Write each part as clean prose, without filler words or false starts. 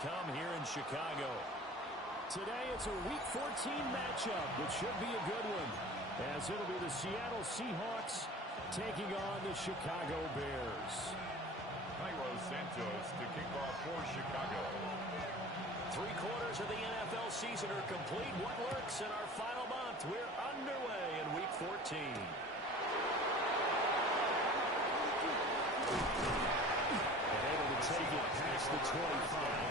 come here in Chicago. Today it's a Week 14 matchup, which should be a good one, as it'll be the Seattle Seahawks taking on the Chicago Bears. Cairo Santos to kick off for Chicago. 3 quarters of the NFL season are complete. What lurks in our final month? We're underway in Week 14. And able to take it past the 25.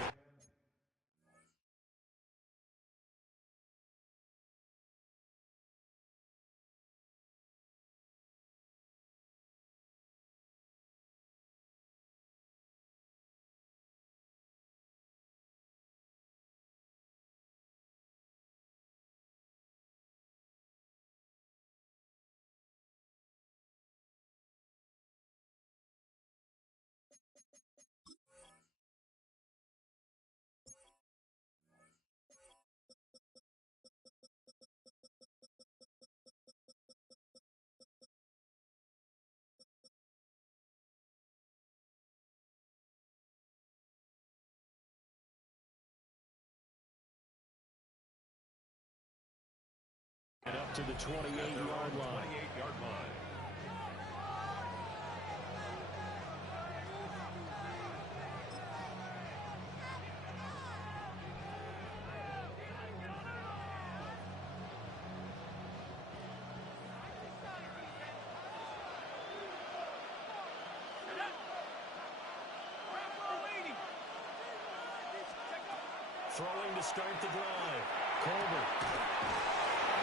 And up to the 28-yard line. Throwing to start the drive. Colbert.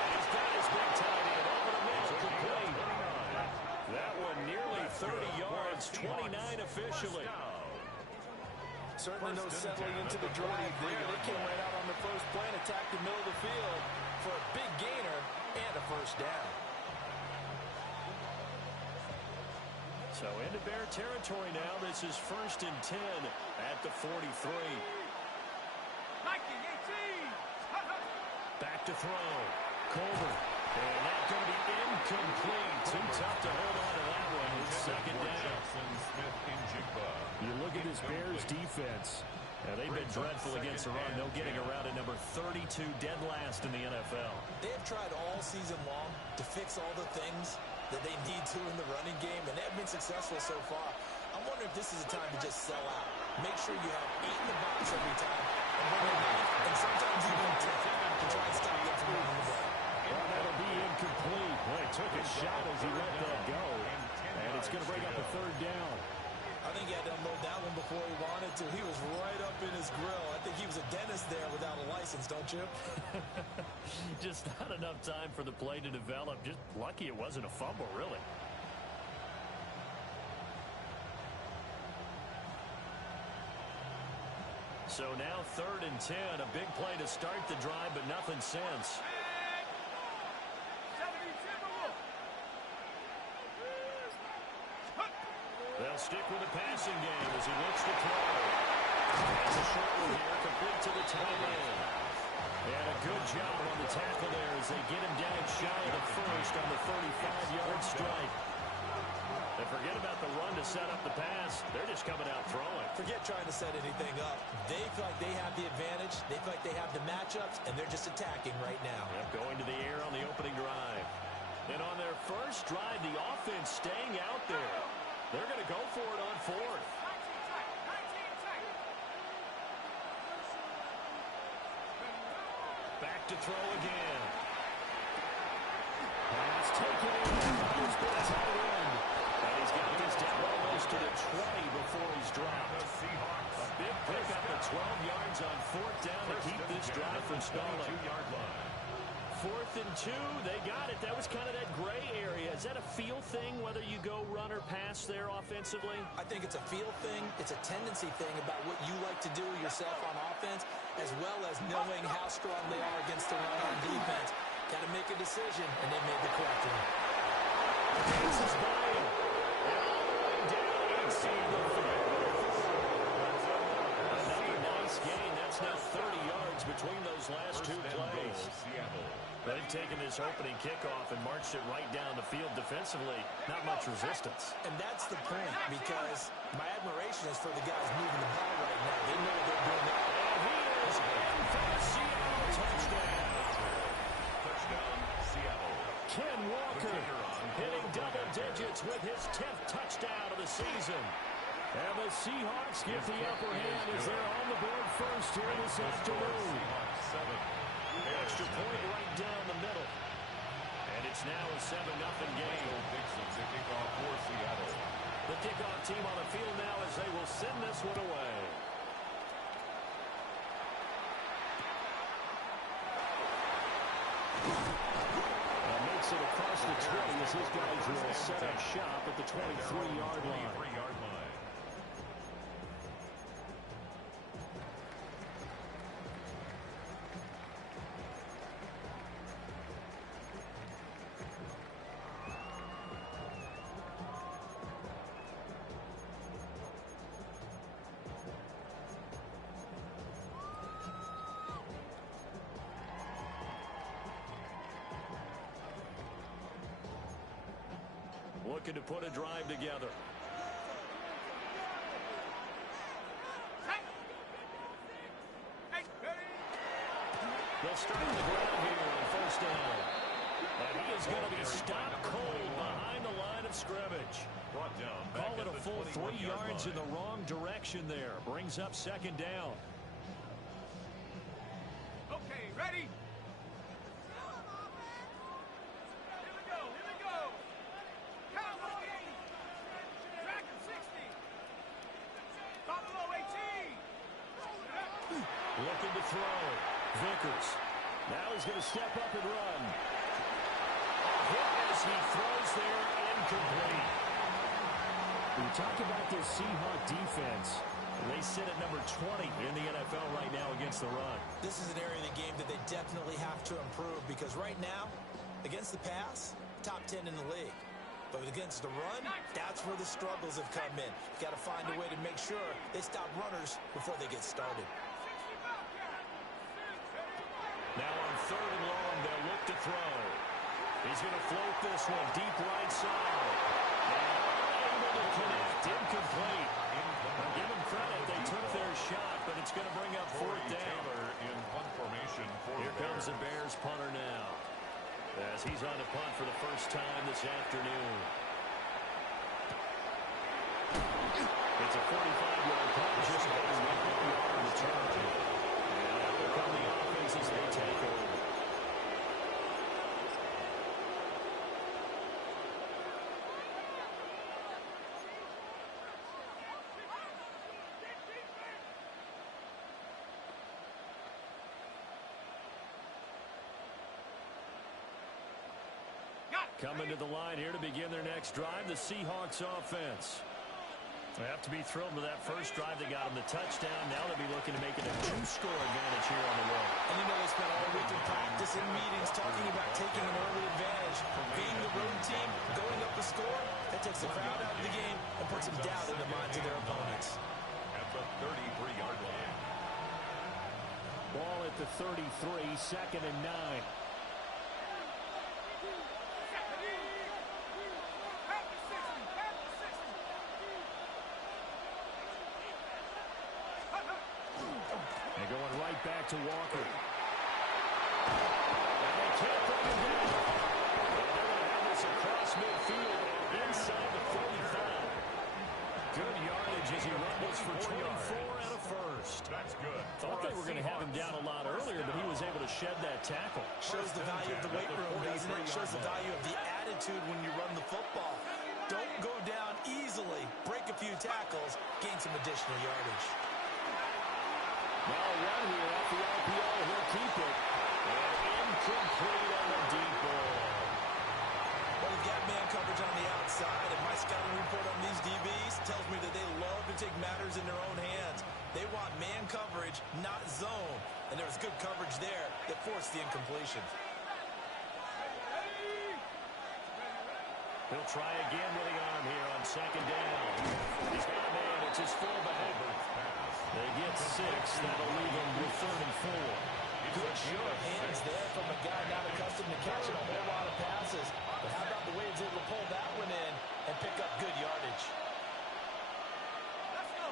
He's got his big tight end over the middle, complete. That one nearly 30 yards, 29 officially. Certainly no settling into the drive there. They came right out on the first play and attacked the middle of the field for a big gainer and a first down. So into Bear territory now. This is 1st and 10 at the 43. Back to throw. Colbert. And that's going to be incomplete. Too tough to hold on to that one. It's 2nd down. You look at this Bears defense. They've been dreadful against the run. No getting around at number 32, dead last in the NFL. They've tried all season long to fix all the things that they need to in the running game, and they've been successful so far. I'm wondering if this is a time to just sell out. Make sure you have 8 in the box every time, and bring a 9, and sometimes even 10 to try and stop them from moving the ball. Well, that'll be incomplete. Boy, he took a shot as he let that go, and it's going to bring up a 3rd down. I think he had to unload that one before he wanted to. He was right up in his grill. I think he was a dentist there without a license, don't you? Just not enough time for the play to develop. Just lucky it wasn't a fumble, really. So now 3rd and 10. A big play to start the drive, but nothing since. They'll stick with the passing game as he looks to throw. That's a short one here, complete to the tight end. And a good job on the tackle there as they get him down shy of the first on the 35-yard strike. They forget about the run to set up the pass. They're just coming out throwing. Forget trying to set anything up. They feel like they have the advantage. They feel like they have the matchups, and they're just attacking right now. Yep, going to the air on the opening drive. And on their first drive, the offense staying out there. They're going to go for it on 4th. Back to throw again. Pass taken in by his big tight end. And he's got this down almost to the 20 before he's dropped. A big pickup at 12 yards on 4th down to keep this drive from stalling. 4th and 2, they got it. That was kind of that gray area. Is that a feel thing, whether you go run or pass there offensively? I think it's a feel thing. It's a tendency thing about what you like to do yourself on offense, as well as knowing how strong they are against the run on defense. Got to make a decision, and they made the correct one. This is Brian. And all the way down inside the 5. Another nice gain. That's now 30 yards between those last 2 plays. They've taken this opening kickoff and marched it right down the field defensively. Not much resistance. And that's the point, because my admiration is for the guys moving the ball right now. They know what they're doing. It's with his 10th touchdown of the season. And the Seahawks get the upper hand as they're on the board first here this afternoon. Extra point right down the middle. And it's now a 7-0 game. The kickoff team on the field now as they will send this one away. Makes it across the 20 as his guys will set up shop at the 23-yard line. Looking to put a drive together. They'll start on the ground here on first down. And he is going to be stopped cold behind the line of scrimmage. Call it a full 3 yards in the wrong direction there. Brings up second down. Okay, ready? Looking to throw. Vickers. Now he's going to step up and run. Hit as he throws there, incomplete. We talk about this Seahawk defense. They sit at number 20 in the NFL right now against the run. This is an area of the game that they definitely have to improve because right now, against the pass, top 10 in the league. But against the run, that's where the struggles have come in. Got to find a way to make sure they stop runners before they get started. Now on third and long, they'll look to throw. He's going to float this one deep right side. And able to connect, incomplete. Give them credit, they took their shot, but it's going to bring up fourth down. Here comes the Bears punter now, as he's on the punt for the first time this afternoon. It's a 45-yard punt, just over 1 yard return. And out will come the offense as they take over. Coming to the line here to begin their next drive, the Seahawks offense. They have to be thrilled with that first drive. They got them the touchdown. Now they'll be looking to make it a 2-score advantage here on the road. And you know they spent all week in practice and meetings talking about taking an early advantage. Being the road team, going up the score, that takes the crowd out of the game and puts some doubt in the minds of their opponents. At the 33-yard line. Ball at the 33, second and 9. They're going right back to Walker. And they can't bring him down. They're going to have this across midfield inside the 45. Good yardage as he rumbles for 24 and a first. That's good. Thought they were going to have him down a lot earlier, but he was able to shed that tackle. Shows the value of the weight room, doesn't it? Shows the value of the attitude when you run the football. Don't go down easily. Break a few tackles. Gain some additional yardage. Now a run here off the RPO. He'll keep it. And incomplete on the deep ball. Well, we've got man coverage on the outside, and my scouting report on these DBs tells me that they love to take matters in their own hands. They want man coverage, not zone. And there was good coverage there that forced the incompletion. He'll try again with the arm here on second down. He's got a man. It's his fullback. They get 6. That'll leave him with 34. Good show of hands there from a guy not accustomed to catching a whole lot of passes. But how about the way he's able to pull that one in and pick up good yardage? Let's go.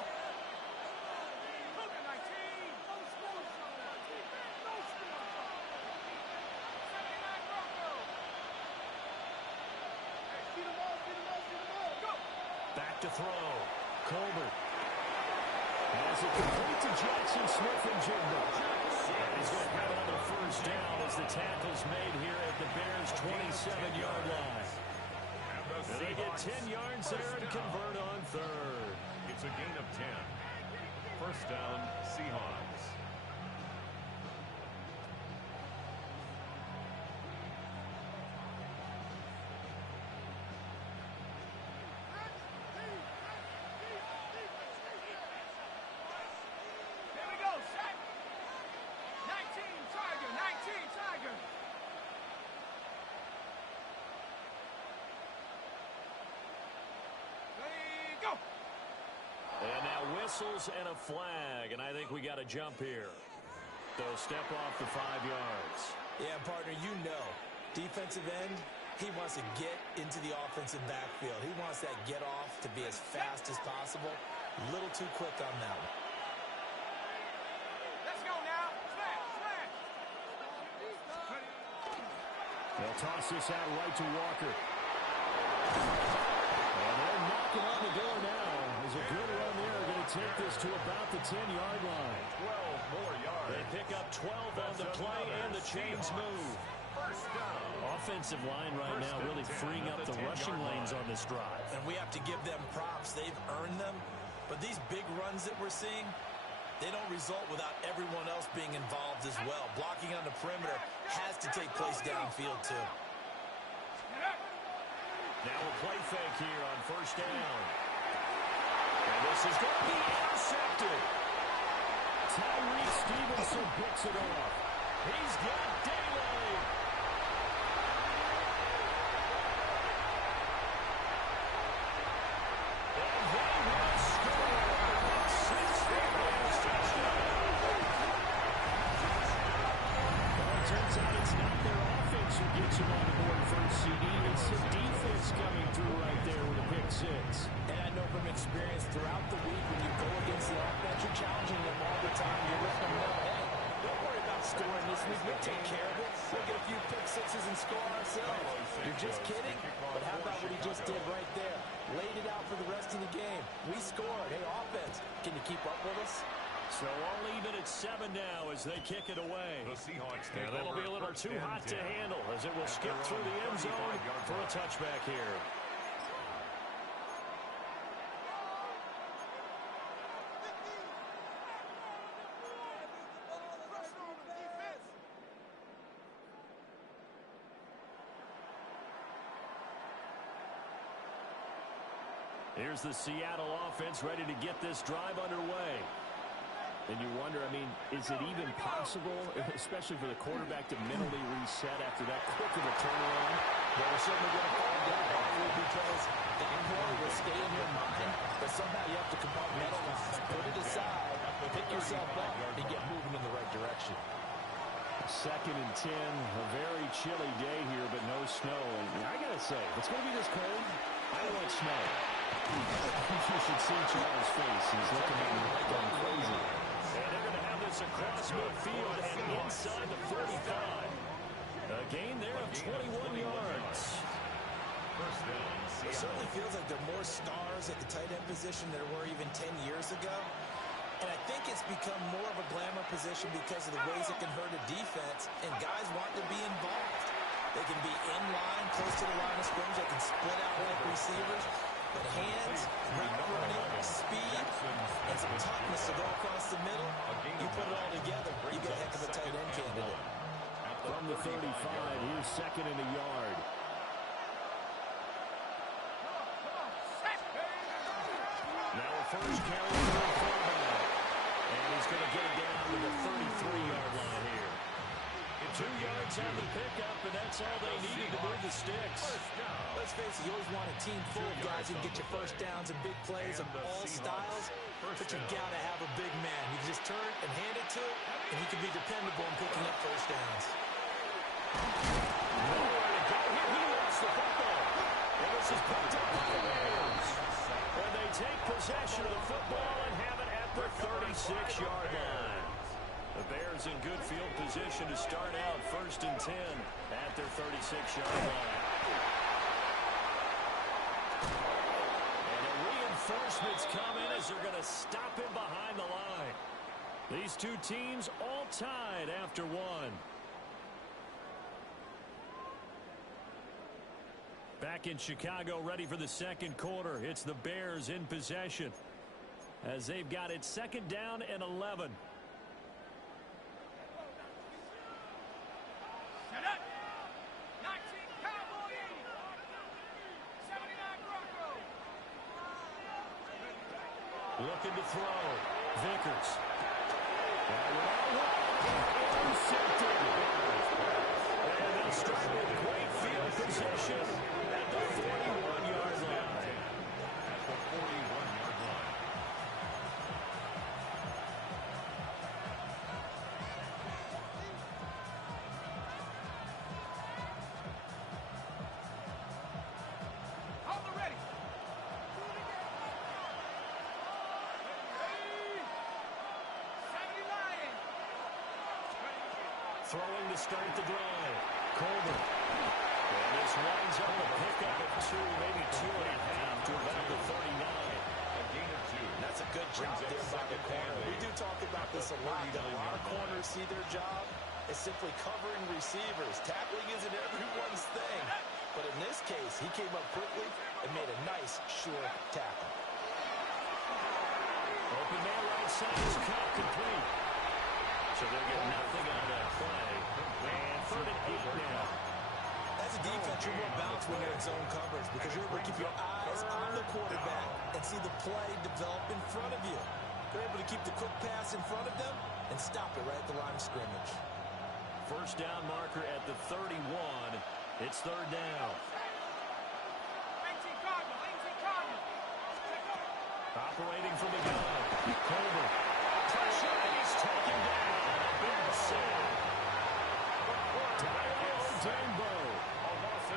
Feed them all. to throw. Colbert has it complete to Jackson Smith-Njigba. And he's going to have another first down as the tackle's made here at the Bears' 27-yard line. And they get 10 yards there and convert on third. It's a gain of 10. First down, Seahawks. Here we go, set. 19, Tiger, 19, Tiger. Ready, go. And now whistles and a flag, and I think we got a jump here. They'll step off the 5 yards. Yeah, partner, you know, defensive end, he wants to get into the offensive backfield. He wants that get off to be as fast as possible. A little too quick on that one. Let's go now. Smash, smash. They'll toss this out right to Walker. And they're knocking on the door now. There's a good run there. Going to take this to about the 10-yard line. 12 more yards. They pick up 12 on the play, and the chains move. First down. Offensive line right now really freeing up the rushing lanes on this drive. And we have to give them props. They've earned them. But these big runs that we're seeing, they don't result without everyone else being involved as well. Blocking on the perimeter has to take place downfield, too. Now a play fake here on first down. And this is going to be intercepted. Tyreek Stevenson picks it off. He's got Daly. And they will score. Well, it turns out it's not their offense who gets them on the board first, CD. It's the defense coming through right there with a pick six. And I know from experience throughout the week when you go against the offense, you're challenging them all the time. You're letting them know, hey, don't worry about scoring this week. We'll take care of it. We'll get a few pick sixes and score ourselves. You're just kidding? But how about what he just did right there? Laid it out for the rest of the game. We scored. Hey, offense, can you keep up with us? So all even at 7 now as they kick it away. The Seahawks take And that'll over be a little first too and hot to 10. handle as it will skip through the end zone for a touchback here. Here's the Seattle offense ready to get this drive underway. And you wonder, I mean, is it even possible, especially for the quarterback, to mentally reset after that quick of a turnaround? Well, we're certainly going to find out, hopefully, because that play will stay in your mind, but somehow you have to compartmentalize, put it aside, pick yourself up, and get moving in the right direction. 2nd and 10, a very chilly day here, but no snow. And I got to say, if it's going to be this cold, I don't want snow. You should see Charles' face. He's looking at me like I'm crazy. And they're going to have this across midfield and inside the 35. A gain there of 21 yards. First down, It certainly feels like there are more stars at the tight end position than there were even 10 years ago. And I think it's become more of a glamour position because of the ways it can hurt a defense, and guys want to be involved. They can be in line, close to the line of scrimmage. They can split out like receivers. But hands, route running, speed, and some toughness to go across the middle, you put it all together, you get a heck of a tight end candidate. From the 35, here's 2nd and a yard. Now a first carry for the fullback. And he's going to get it down to the 33-yard line here. 2 yards on the pickup, and that's all they needed to move the sticks. Let's face it, you always want a team full of guys who can get your first downs and big plays of all styles, but you've got to have a big man. You can just turn and hand it to him, and he can be dependable in picking up first downs. Nowhere to go here. He lost the football. And this is picked up by the Bears. And they take possession of the football and have it at the 36-yard line. The Bears in good field position to start out 1st and 10 at their 36-yard line. And a Reinforcements coming as they're going to stop him behind the line. These two teams all tied after one. Back in Chicago, ready for the second quarter. It's the Bears in possession as they've got it second down and 11. Set up. 19 Cowboy 80. 79 Broncos. Looking to throw. Vickers. Intercepted. And they'll start with great field position at the 41-yard line. At the 41-yard line. Hold the ready. 70 Lions. Throwing to start the drive. Colbert. And this winds up a pickup of 2, maybe 2.5 to about the 39. A gain of 2. That's a good job there by the corner. We do talk about this a lot, that a lot of corners see their job as simply covering receivers. Tackling isn't everyone's thing. But in this case, he came up quickly and made a nice, sure tackle. Open man right side is caught complete. So they'll get nothing out of that play. And 3rd and 8 now. As a defense, you're more balanced when you're in zone coverage because you're able to keep your eyes on the quarterback and see the play develop in front of you. They're able to keep the quick pass in front of them and stop it right at the line of scrimmage. First down marker at the 31. It's 3rd down. 18 Cardinal. 18 Cardinal. Operating from the gun. Colbert. Pressure, and he's taken down. BigSam.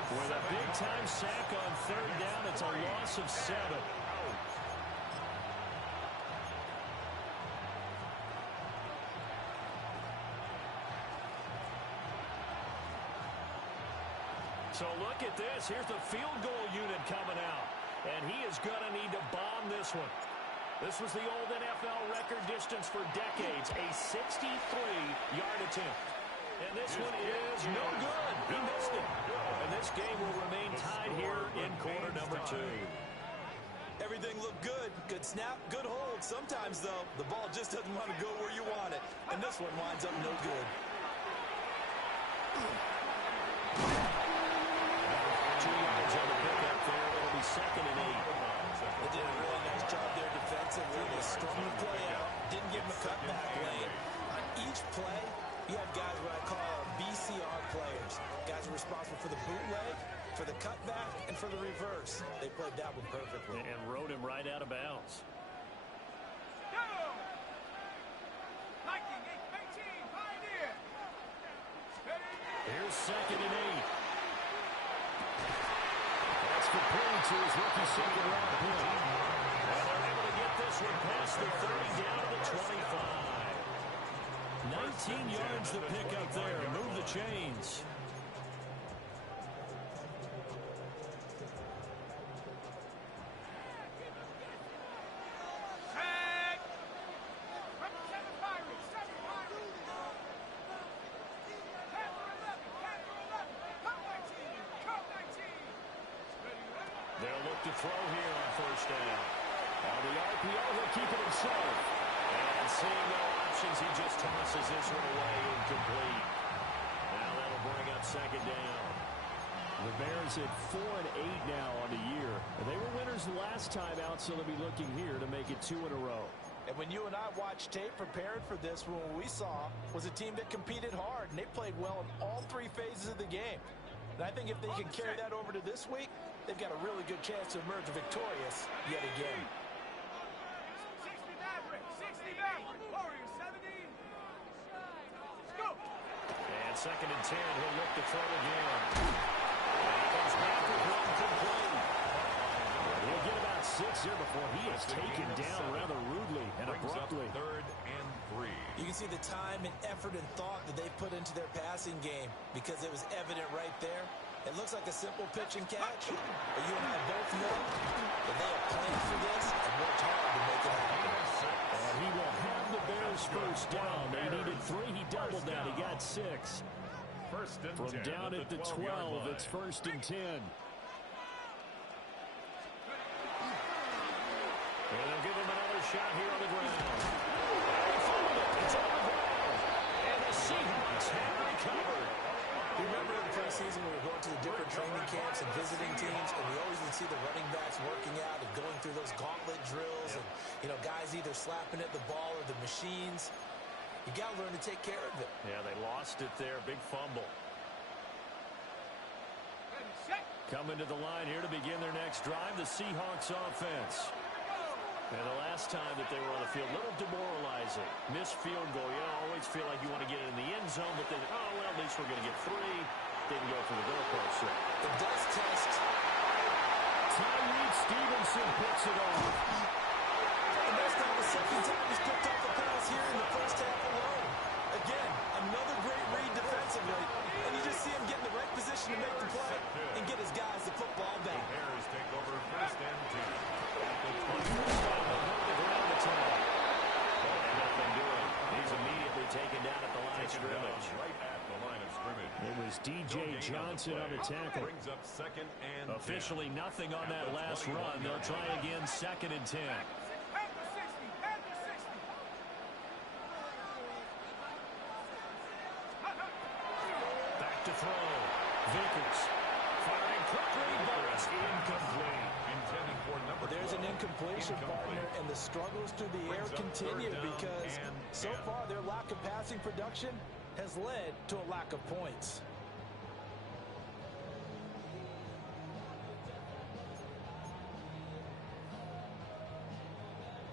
With a big-time sack on 3rd down, it's a loss of 7. So look at this. Here's the field goal unit coming out. And he is going to need to bomb this one. This was the old NFL record distance for decades, a 63-yard attempt. And this one is no good. He missed it. And this game will remain tied here in quarter number 2. Everything looked good. Good snap, good hold. Sometimes, though, the ball just doesn't want to go where you want it. And this one winds up no good. 2 yards on the pickup there. It'll be 2nd and 8. They did a really nice job there defensively. They strung the play out. Didn't give him a cutback lane. On each play, you have guys what I call BCR players. Guys are responsible for the bootleg, for the cutback, and for the reverse. They played that one perfectly. And rode him right out of bounds. Go! Viking 18 Pioneer. Here's 2nd and 8. That's complete to his rookie second-round pick. And they're able to get this one past the 30 down to the 25. 19 yards to pick up there. Move the chains. Tag. Represent the Pirates. 7 Pirates. Panther 11. Panther 11. Cup 19. Cup 19. They'll look to throw here on 1st down. On the RPO, he'll keep it himself. And seeing no options, he just tosses this one away incomplete. Now that'll bring up 2nd down. The Bears at 4 and 8 now on the year. They were winners last time out, so they'll be looking here to make it 2 in a row. And when you and I watched tape prepared for this one, what we saw was a team that competed hard, and they played well in all 3 phases of the game. And I think if they can carry that over to this week, they've got a really good chance to emerge victorious yet again. 60 Maverick. 60 Maverick. Warriors 70. Let's go. And 2nd and 10, he'll look to throw again. And he comes back with one complete. He'll get about 6 here before he is taken down rather rudely and abruptly. 3rd and 3. You can see the time and effort and thought that they put into their passing game because it was evident right there It looks like a simple pitch and catch, but you and I both know that they have planned for this and worked hard to make it happen. And he will have the Bears first down. They needed 3. He doubled that. He got 6. First and From 10 down at the 12, it's first and 10. And they'll give him another shot here on the ground. They found it. It's on the ground. And the Seahawks have recovered. You remember in the preseason when we were going to the different training camps and visiting teams, and we always would see the running backs working out and going through those gauntlet drills, and, you know, guys either slapping at the ball or the machines. You got to learn to take care of it. Yeah, they lost it there. Big fumble. Coming to the line here to begin their next drive, the Seahawks offense. And the last time that they were on the field, a little demoralizing. Missed field goal. You always feel like you want to get it in the end zone, but then, oh, well, at least we're going to get 3. Didn't go for the goalpost there. It does test. Tyreek Stevenson picks it off. And that's not the second time he's picked off a pass here in the first half alone. Again, another great read defensively, and you just see him get in the right position to make the play and get his guys the football back. The Bears take over first and 10. He's immediately taken down at the line of scrimmage. Right at the line of scrimmage. It was D.J. Johnson on the tackle. Brings up second and Officially nothing on that last run. They'll try again, second and 10. Back to throw. Vickers. Firing quickly, but it's incomplete. intending for number 12. There's an incompletion, partner, and the struggles through the air continue because so far their lack of passing production has led to a lack of points.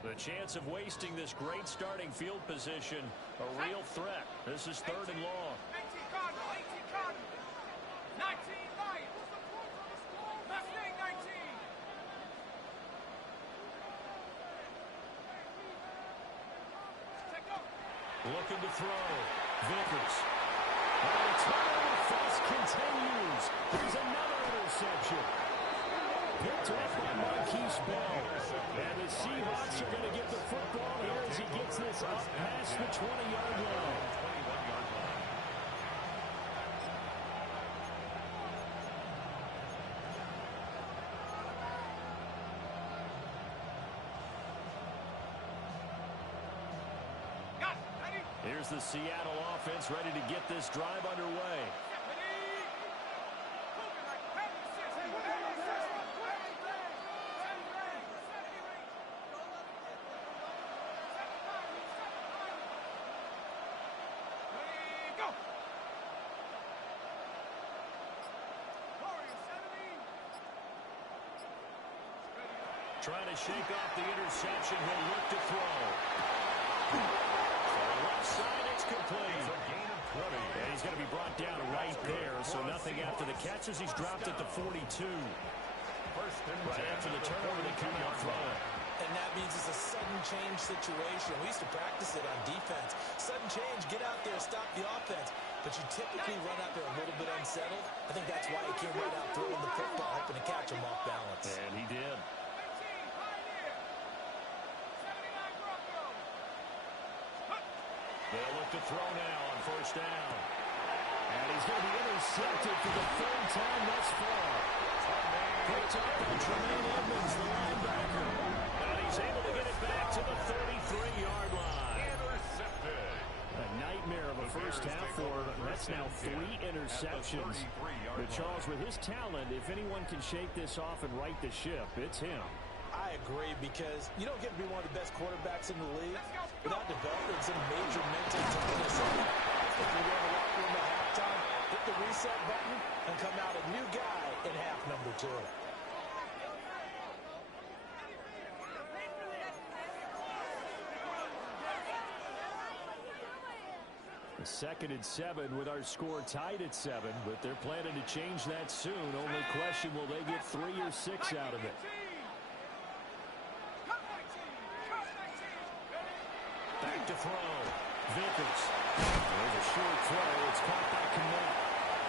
The chance of wasting this great starting field position, a real threat. This is third and long. 18 Cardinal, 18 Cardinal. 19 Lions. Mustang 19. Take over. Looking to throw. Vickers. And the turnover fuss continues. There's another interception. Picked off by Marquise Bell. And the Seahawks are going to get the football here as he gets this up past the 20-yard line. 21-yard line. Got it. Ready? Here's the Seattle offense ready to get this drive underway. Ready? Moving like heavy assist. Heavy assist. Ready, go. Warriors 70. Trying to shake off the interception. He'll look to throw. On the left side, it's complete. It's a gain of 20. And he's going to be brought down right there, so nothing after the catch as he's dropped at the 42. First and Right 10 after the at turnover, they come out throwing. And that means it's a sudden change situation. We used to practice it on defense. Sudden change, get out there, stop the offense. But you typically run out there a little bit unsettled. I think that's why he came right out throwing the football, hoping to catch him off balance. And he did. 18 Pioneer. 79 Broncos. They'll look to throw now on first down. And he's going to be intercepted for the third time thus far. Picked up by Tremaine Edmonds, the linebacker. And he's able to get it back to the 33-yard line. Intercepted. A nightmare of a first half for him. That's now 3 interceptions. But Charles, with his talent, if anyone can shake this off and right the ship, it's him. I agree, because you don't get to be one of the best quarterbacks in the league without developing some major mental toughness. If you're going to locker room at halftime, hit the reset button and come out a new guy in half number 2. Second and 7 with our score tied at 7, but they're planning to change that soon. Only question, will they get 3 or 6 out of it? Back to throw. Vickers. There's a short throw. It's caught by Kmet.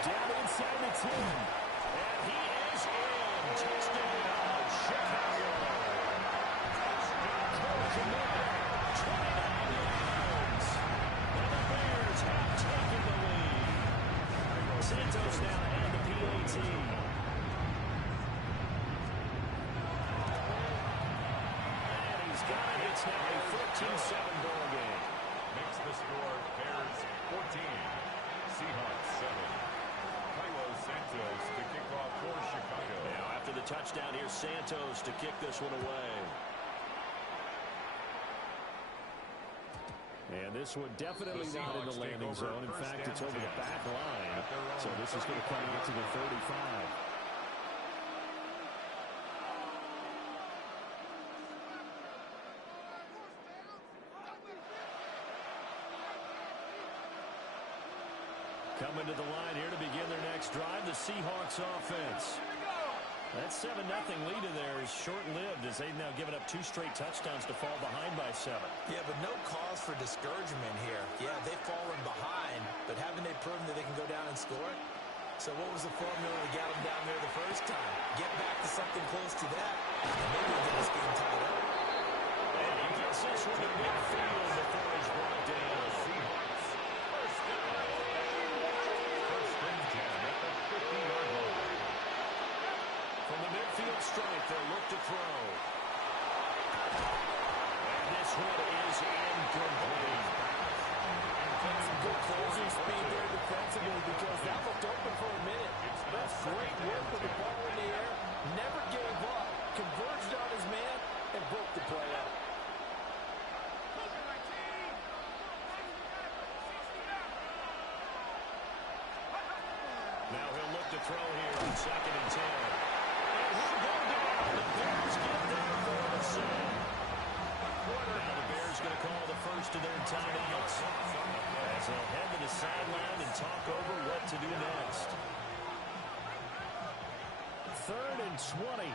Down inside the 10. Santos now and the PAT. And he's got it. It's now a 14-7 ball game. Makes the score Bears 14, Seahawks 7. Santos to kick off for Chicago. Now after the touchdown, here's Santos to kick this one away. And this one definitely not in the landing zone. In fact, it's over the back line. So this is going to come out to the 35. Coming to the line here to begin their next drive, the Seahawks offense. That 7-0 lead in there is short-lived as they've now given up 2 straight touchdowns to fall behind by 7. Yeah, but no cause for discouragement here. Yeah, they've fallen behind, but haven't they proven that they can go down and score? So what was the formula that got them down there the first time? Get back to something close to that, and maybe we'll get this game tied up. And he gets this one to midfield before he's brought down. Seahawks, first down. First and 10 at the 50-yard line. From the midfield strike, they'll look to throw. And this one is incomplete. Some good closing speed there defensively because that looked open for a minute. That's great work with the ball in the air. Never gave up. Converged on his man and broke the play up. Now he'll look to throw here on 2nd and 10. And he'll go down. The Bears get there for the save. Now the Bears going to call the first of their timeouts as they'll head to the sideline and talk over what to do next. 3rd and 20.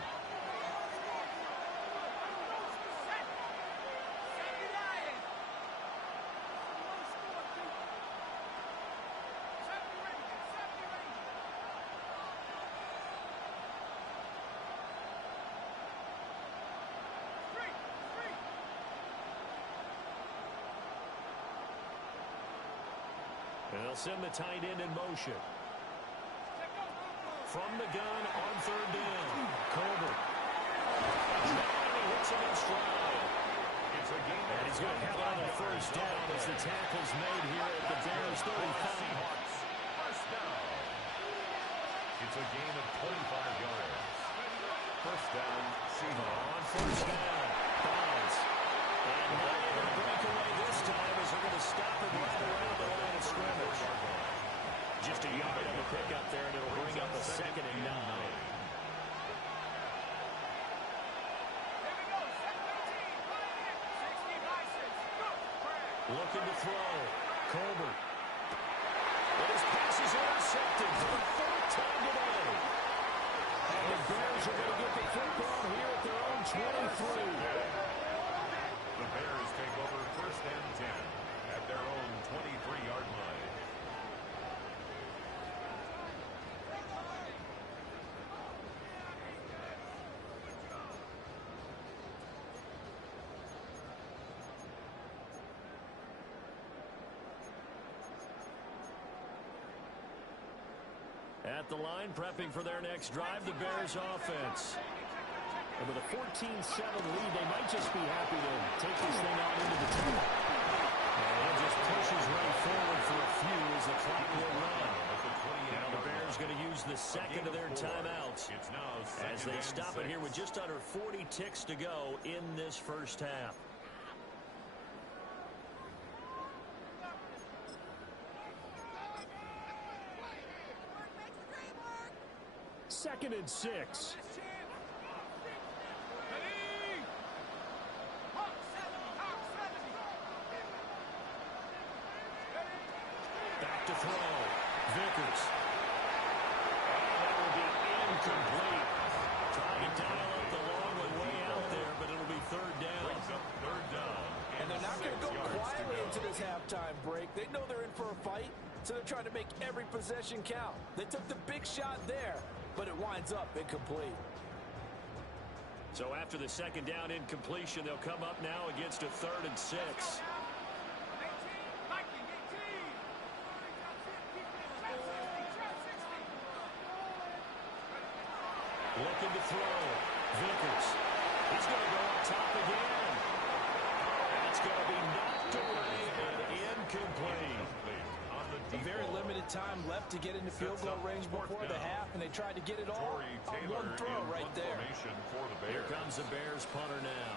They'll send the tight end in motion. From the gun on 3rd down. Colbert. And he hits him in stride. And he's going to have another first down as the tackle's made here at the Bears 35. Seahawks, first down. It's a gain of 25 yards. First down, Seahawks. On first down. Bonds. And not able to break away this time as they're going to stop him right around the line of scrimmage. Just a yard on the pickup there, and it'll bring up a 2nd and 9. Looking to throw. Colbert. But his pass is intercepted for the 4th time today. And the Bears are going to get the football here at their own 23. The Bears take over 1st and 10 at their own 23-yard line. At the line, prepping for their next drive, the Bears offense. And with a 14-7 lead, they might just be happy to take this thing out into the tunnel. And he just pushes right forward for a few as the clock will run. Now the Bears going to use the 2nd of their timeouts as they stop it here with just under 40 ticks to go in this first half. Second and 6. Back to throw. Vickers. That will be incomplete. Trying to dial up the long one way out there, but it'll be 3rd down. Third down. And they're not going to go quietly into this halftime break. They know they're in for a fight, so they're trying to make every possession count. They took the big shot there, but it winds up incomplete. So after the 2nd down incompletion, they'll come up now against a 3rd and 6. Looking to throw. Vickers. He's going to go up top again. That's going to be knocked away and incomplete. A very limited time left to get into field goal range before the half, and they tried to get it all on one throw right there. Here comes the Bears punter now,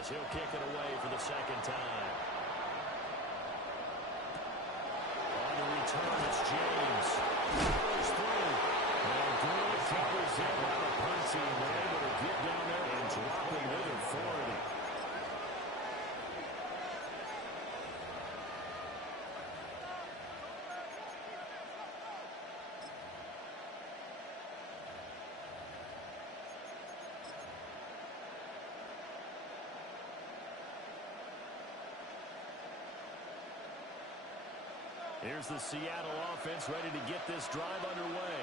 as he'll kick it away for the second time. On the return, it's James. Goes through. And good covers in out of Punchy, and they're able to get down there and drop him with authority. Here's the Seattle offense ready to get this drive underway.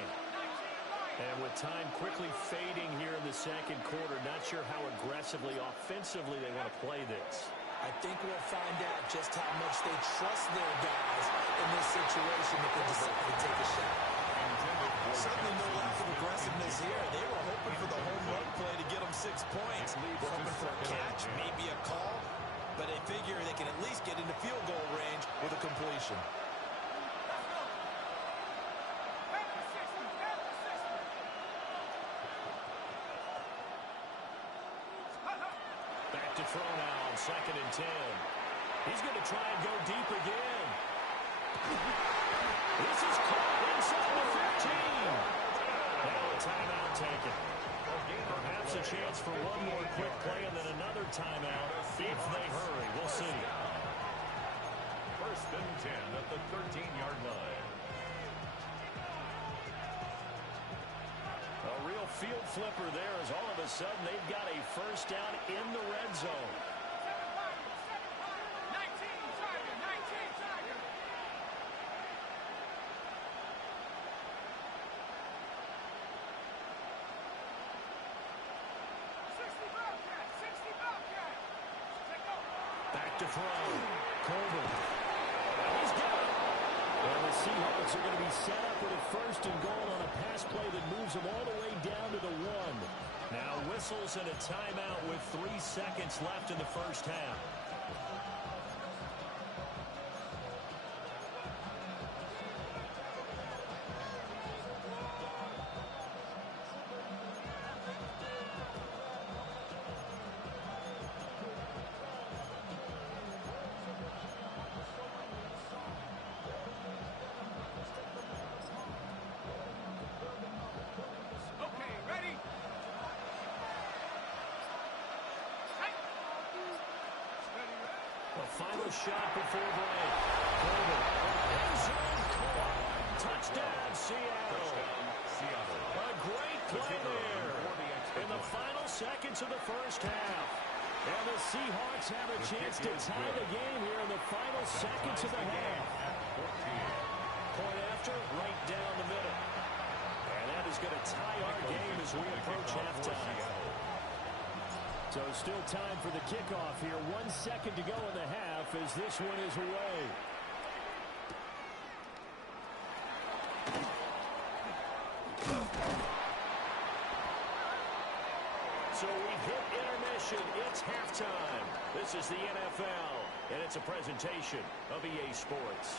And with time quickly fading here in the second quarter, not sure how aggressively, offensively they want to play this. I think we'll find out just how much they trust their guys in this situation if they decide to take a shot. Certainly no lack of aggressiveness here. They were hoping for the home run play to get them 6 points. They're hoping for a catch, maybe a call, but they figure they can at least get into field goal range with a completion. To throw now on 2nd and 10. He's going to try and go deep again. This is caught inside the 15. Now a timeout taken. Perhaps a chance for one more quick play and then another timeout if they hurry. We'll see. 1st and 10 at the 13-yard line. A real field flipper there as all of a sudden they've got a first down in the red zone. 19 Tiger, 19 Tiger. 60 Bobcat, 60 Bobcat. Take over. Back to throw. Colbert. He's got it. And the Seahawks are going to be set up with a 1st and goal on a pass play that moves them all the way down to the 1. Now whistles and a timeout with 3 seconds left in the first half. Okay, ready? A final shot before break. Colbert. End zone caught. Touchdown, Seattle. A great play there in the final seconds of the first half. And the Seahawks have a chance to tie the game here in the final seconds of the half. Point after, right down the middle. And that is going to tie our game as we approach halftime. So still time for the kickoff here. 1 second to go in the half as this one is away. So we hit intermission. It's halftime. This is the NFL, and it's a presentation of EA Sports.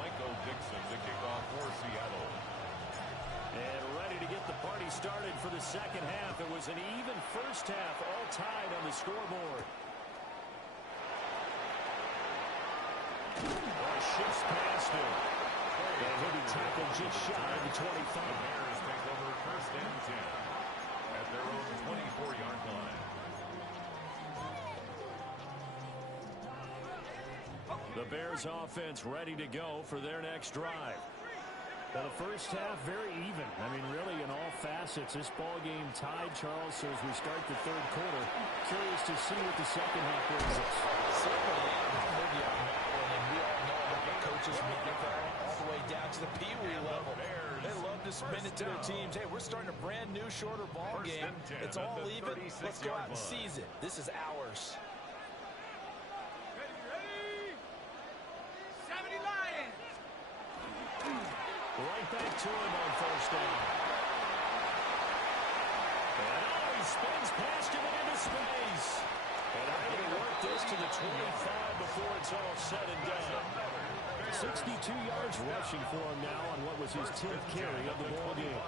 Michael Dixon to kick off for Seattle. And ready to get the party started for the second half. It was an even first half, all tied on the scoreboard. Shifts past him. And he'll be tackled just shy of the 25. The Bears take over 1st and 10 at their own 24-yard line. The Bears offense ready to go for their next drive. Well, the first half very even. I mean, really in all facets, this ball game tied, Charles. So as we start the third quarter, curious to see what the second half brings us. Certainly, I'm with you on that one, and we all know about the coaches meeting all the way down to the Pee-wee level. They love to spin it to their teams. Hey, we're starting a brand new, shorter ball game. It's all even. Let's go out and seize it. This is ours. Ready, ready? 70 Lions. to him on first down. And he spins past him and into space. And they're able to work this to the 25 before it's all said and done. 62 yards rushing for him now on what was his 10th carry of the ball game.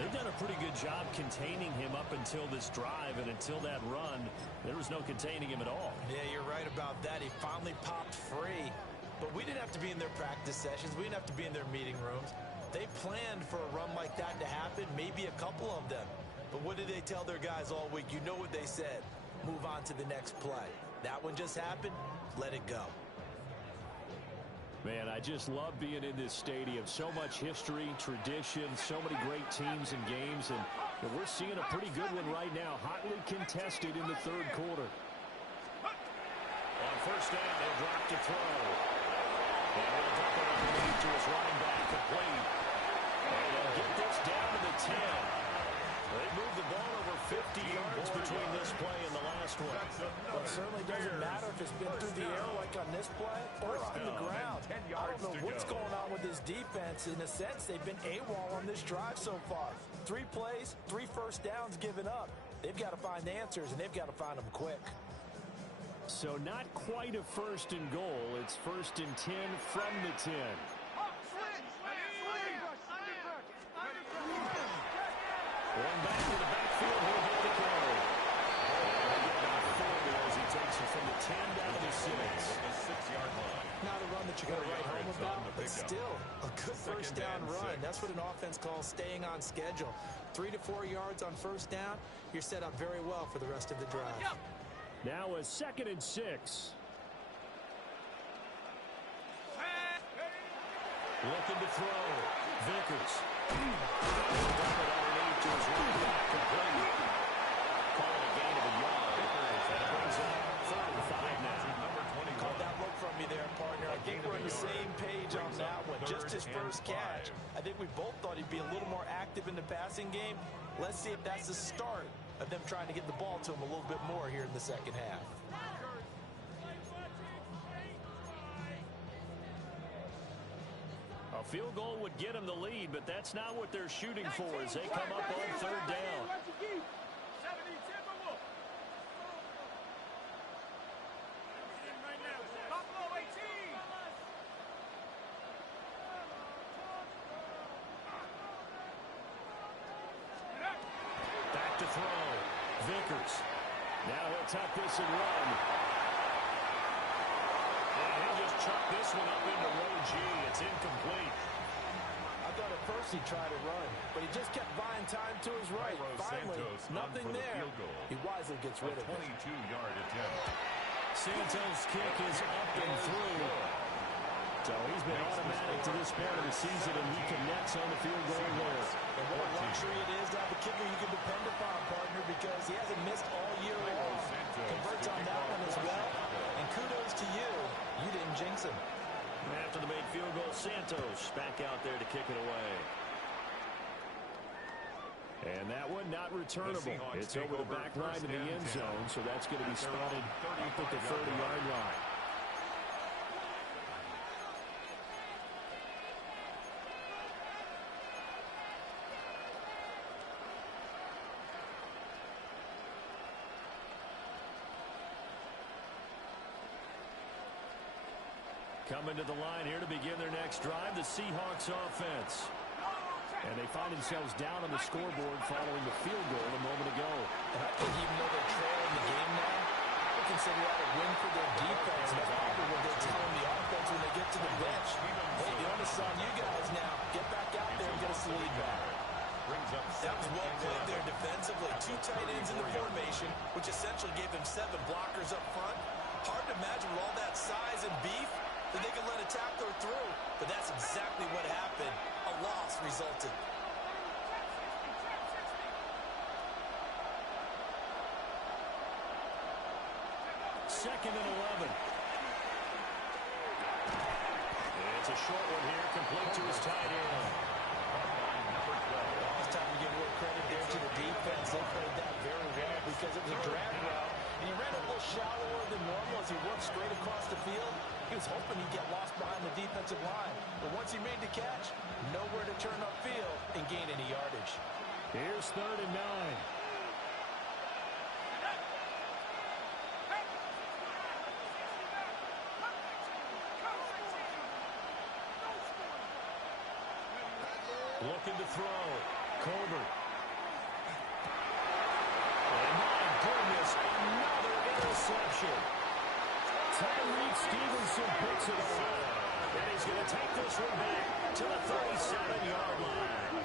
They've done a pretty good job containing him up until this drive, and until that run, there was no containing him at all. Yeah, you're right about that. He finally popped free. But we didn't have to be in their practice sessions. We didn't have to be in their meeting rooms. They planned for a run like that to happen, maybe a couple of them. But what did they tell their guys all week? You know what they said. Move on to the next play. That one just happened. Let it go. Man, I just love being in this stadium. So much history, tradition, so many great teams and games. And we're seeing a pretty good one right now. Hotly contested in the third quarter. On first down, they'll drop to throw. And he'll drop it underneath to his running back, complete. And they'll get this down to the 10. They moved the ball over 50 yards between this play and the last one. Well, it certainly doesn't matter if it's been through the air like on this play or on the ground. I don't know what's going on with this defense. In a sense, they've been AWOL on this drive so far. 3 plays, 3 first downs given up. They've got to find answers, and they've got to find them quick. So not quite a first and goal. It's first and 10 from the 10. Going back to the backfield, he'll get the carry. And he'll get about 4 as he takes it from the 10 down to the 6. The 6-yard line. Not a run that you're going to write home about, but still a good first down run. That's what an offense calls staying on schedule. 3 to 4 yards on first down, you're set up very well for the rest of the drive. Now a 2nd and 6. Looking to throw. Vickers. Underneath to his right back, complete. Call it a gain of a yard. And it brings up 3rd and 5 now. Caught that look from me there, partner. I think we're on the same page on that one. Just his first catch. I think we both thought he'd be a little more active in the passing game. Let's see if that's the start of them trying to get the ball to him a little bit more here in the second half. A field goal would get them the lead, but that's not what they're shooting for as they come up on 3rd down. Back to throw. Vickers. Now he'll tuck this and run. And he'll just chuck this one up into row G. It's incomplete. I thought at first he tried to run, but he just kept buying time to his right. Finally, nothing there. He wisely gets rid of it. 22-yard attempt. Santos' kick is up and through. So he's been automatic to this part of the season, and he connects on the field goal there. And what a luxury it is to have a kicker you can depend upon, partner, because he hasn't missed all year long. Converts on that one as well. And kudos to you. You didn't jinx him. After the made field goal, Santos back out there to kick it away. And that one not returnable. It's over the back line to the end zone, so that's going to be spotted up at the 30-yard line. Coming to the line here to begin their next drive, the Seahawks offense. And they find themselves down on the scoreboard following the field goal a moment ago. And I think even though they're trailing the game now, they consider that a win for their defense. And that's probably what they're telling the offense when they get to the bench. Hey, the onus is on you guys now. Get back out there and get us the lead back. That was well played there defensively. 2 tight ends in the formation, which essentially gave them 7 blockers up front. Hard to imagine with all that size and beef that they can let a tackler through. But that's exactly what happened. A loss resulted. Second and 11. It's a short one here, complete to his tight end. It's time to give more credit there to the defense. They played that very well because it was a drag route. And he ran a little shallower than normal as he worked straight across the field. He was hoping he'd get lost behind the defensive line. But once he made the catch, nowhere to turn upfield and gain any yardage. Here's 3rd and 9. Looking to throw. Colbert. And my goodness, another interception. Tyreek Stevenson picks it up. And he's going to take this one back to the 37-yard line.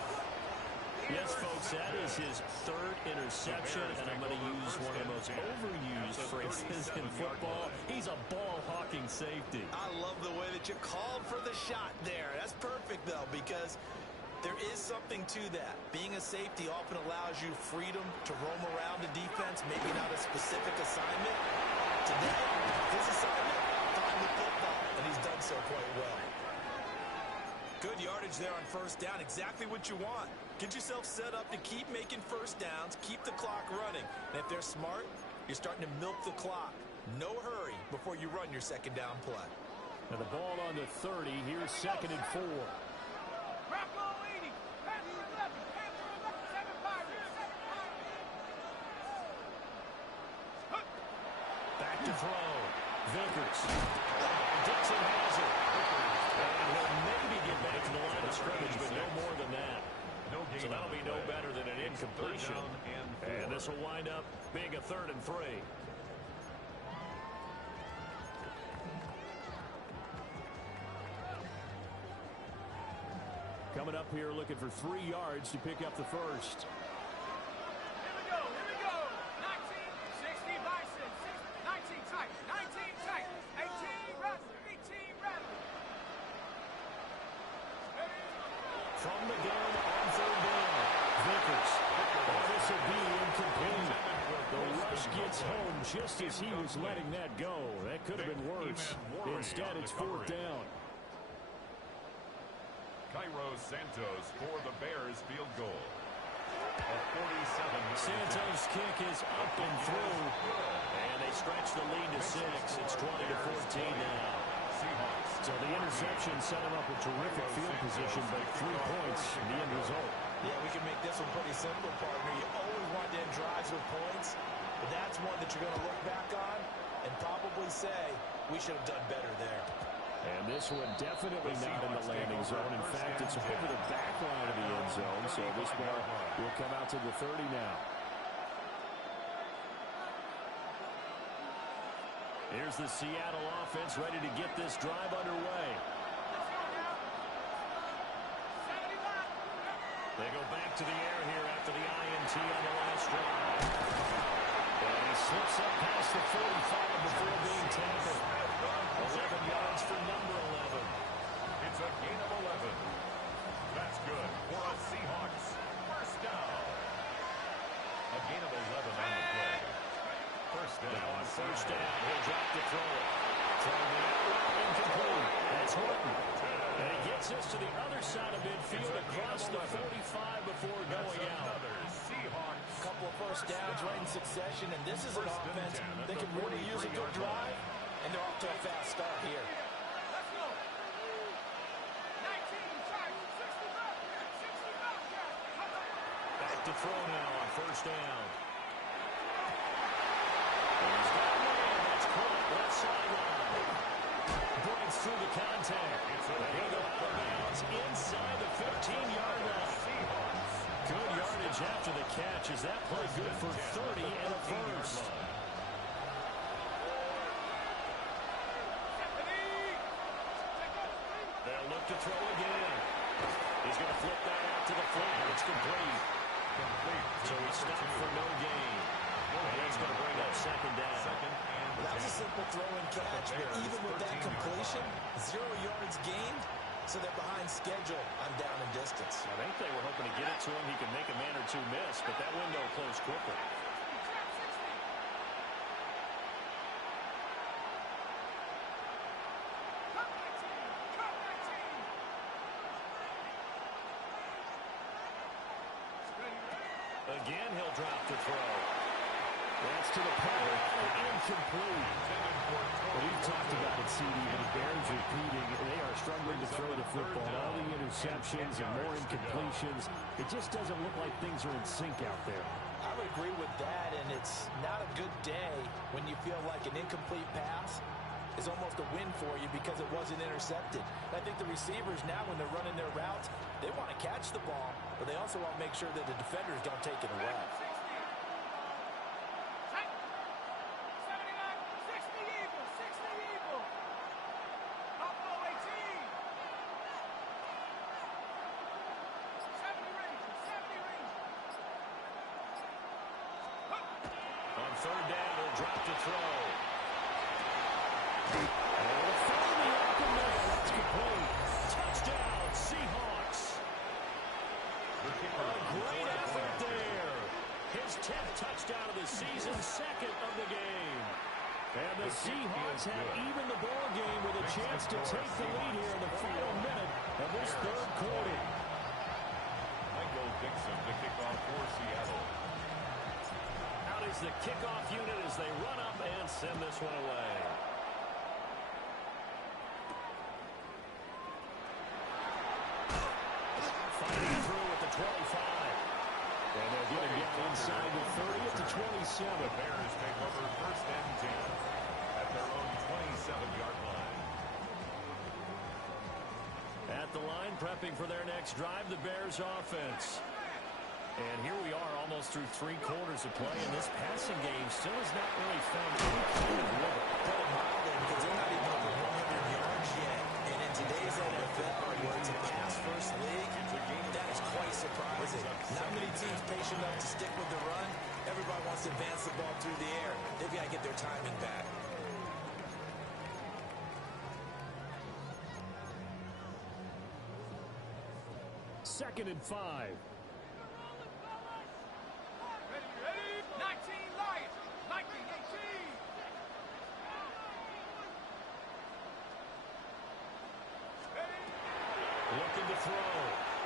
Yes, folks, that is his 3rd interception, and I'm going to use one of the most overused phrases in football. He's a ball-hawking safety. I love the way that you called for the shot there. That's perfect, though, because there is something to that. Being a safety often allows you freedom to roam around the defense, maybe not a specific assignment. Today, his assignment, find the football, and he's done so quite well. Good yardage there on 1st down, exactly what you want. Get yourself set up to keep making 1st downs, keep the clock running. And if they're smart, you're starting to milk the clock. No hurry before you run your 2nd down play. And the ball on the 30, here's 2nd and 4. Bronco 80, Panther 11, Panther 11, 7 Pirates. Back to throw. Vickers. Dixon has it. And he'll maybe get back to the line of scrimmage, but no more than that. So that'll be no better than an incompletion. And this will wind up being a 3rd and 3. Coming up here looking for 3 yards to pick up the first. Here we go, 19, 60 Bison, 19 tight, 19 tight, 18 rattle, 18 rattle. From the gun on 3rd down. Vickers. Oh, this will be incomplete. The rush gets home just as he was letting that go. That could have been worse. Instead, it's 4th down. Cairo Santos for the Bears field goal. A 47. Santos' kick is up and through. And they stretch the lead to 6. It's 20-14 now. Seahawks. So the interception set him up a terrific field position, but 3 points in the end result. Yeah, we can make this one pretty simple, partner. You always want to end drives with points, but that's one that you're going to look back on and probably say, we should have done better there. And this one definitely not in the landing zone. In fact, it's over the back line of the end zone, so this ball will come out to the 30 now. Here's the Seattle offense ready to get this drive underway. They go back to the air here after the INT on the last drive. And he slips up past the 45 before being tackled. 11 yards for number 11. It's a gain of 11. That's good for a Seahawks 1st down. A gain of 11 on the play. 1st down. Now on 1st down, he'll drop to throw it. Throwing the out incomplete. That's Horton. And he gets us to the other side of midfield across the 45 before going out. Seahawks. A couple of 1st downs right in succession, and this is an offense that can really use a good drive, and they're off to a fast start here. Let's go. 19 tight, 60 Bobcats. Back to throw now on 1st down. And he's got a man. That's caught left sideline. Breaks through the contact. And he'll go out of bounds inside the 15-yard line. Good yardage after the catch. Is that play good for 30 and a first? They'll look to throw again. He's going to flip that out to the flat. It's complete. So he's stopped for no gain. And that's going to bring up 2nd down. That was a simple throw and catch, but even with that completion, 0 yards gained, so they're behind schedule on down and distance. I think they were hoping to get it to him. He could make a man or two miss, but that window closed quickly. Again, he'll drop to throw. That's to the power. Incomplete. We've talked about it, CD, but it bears repeating. They are struggling to throw the football. All the interceptions and more incompletions. It just doesn't look like things are in sync out there. I would agree with that, and it's not a good day when you feel like an incomplete pass is almost a win for you because it wasn't intercepted. And I think the receivers now, when they're running their routes, they want to catch the ball, but they also want to make sure that the defenders don't take it away. 60 Eagles, 60 Eagles. Buffalo 18. 70 Rangers, 70 Rangers. On third down, they'll drop to throw. And find the open man. That's complete. Touchdown, Seahawks. A great effort there. His 10th touchdown of the season, second of the game. And the Seahawks have even the ball game with a chance to take the lead here in the final minute of this third quarter. BigSam to kick off for Seattle. Out is the kickoff unit as they run up and send this one away. Fighting through at the 25. And they'll get it down inside the 30 at the 27. The Bears take over first and 10 at their own 27-yard line. At the line, prepping for their next drive, the Bears offense. And here we are almost through 3 quarters of play, and this passing game still has not really found any kind of rhythm. Put it mildly, because they're not even over 100 yards yet. And in today's NFL, where it's a pass-first league, that is quite surprising. Not many teams patient enough to stick with the run. Everybody wants to advance the ball through the air. They've got to get their timing back. Second and 5. Ready? 19 Lions, 1918. Looking to throw.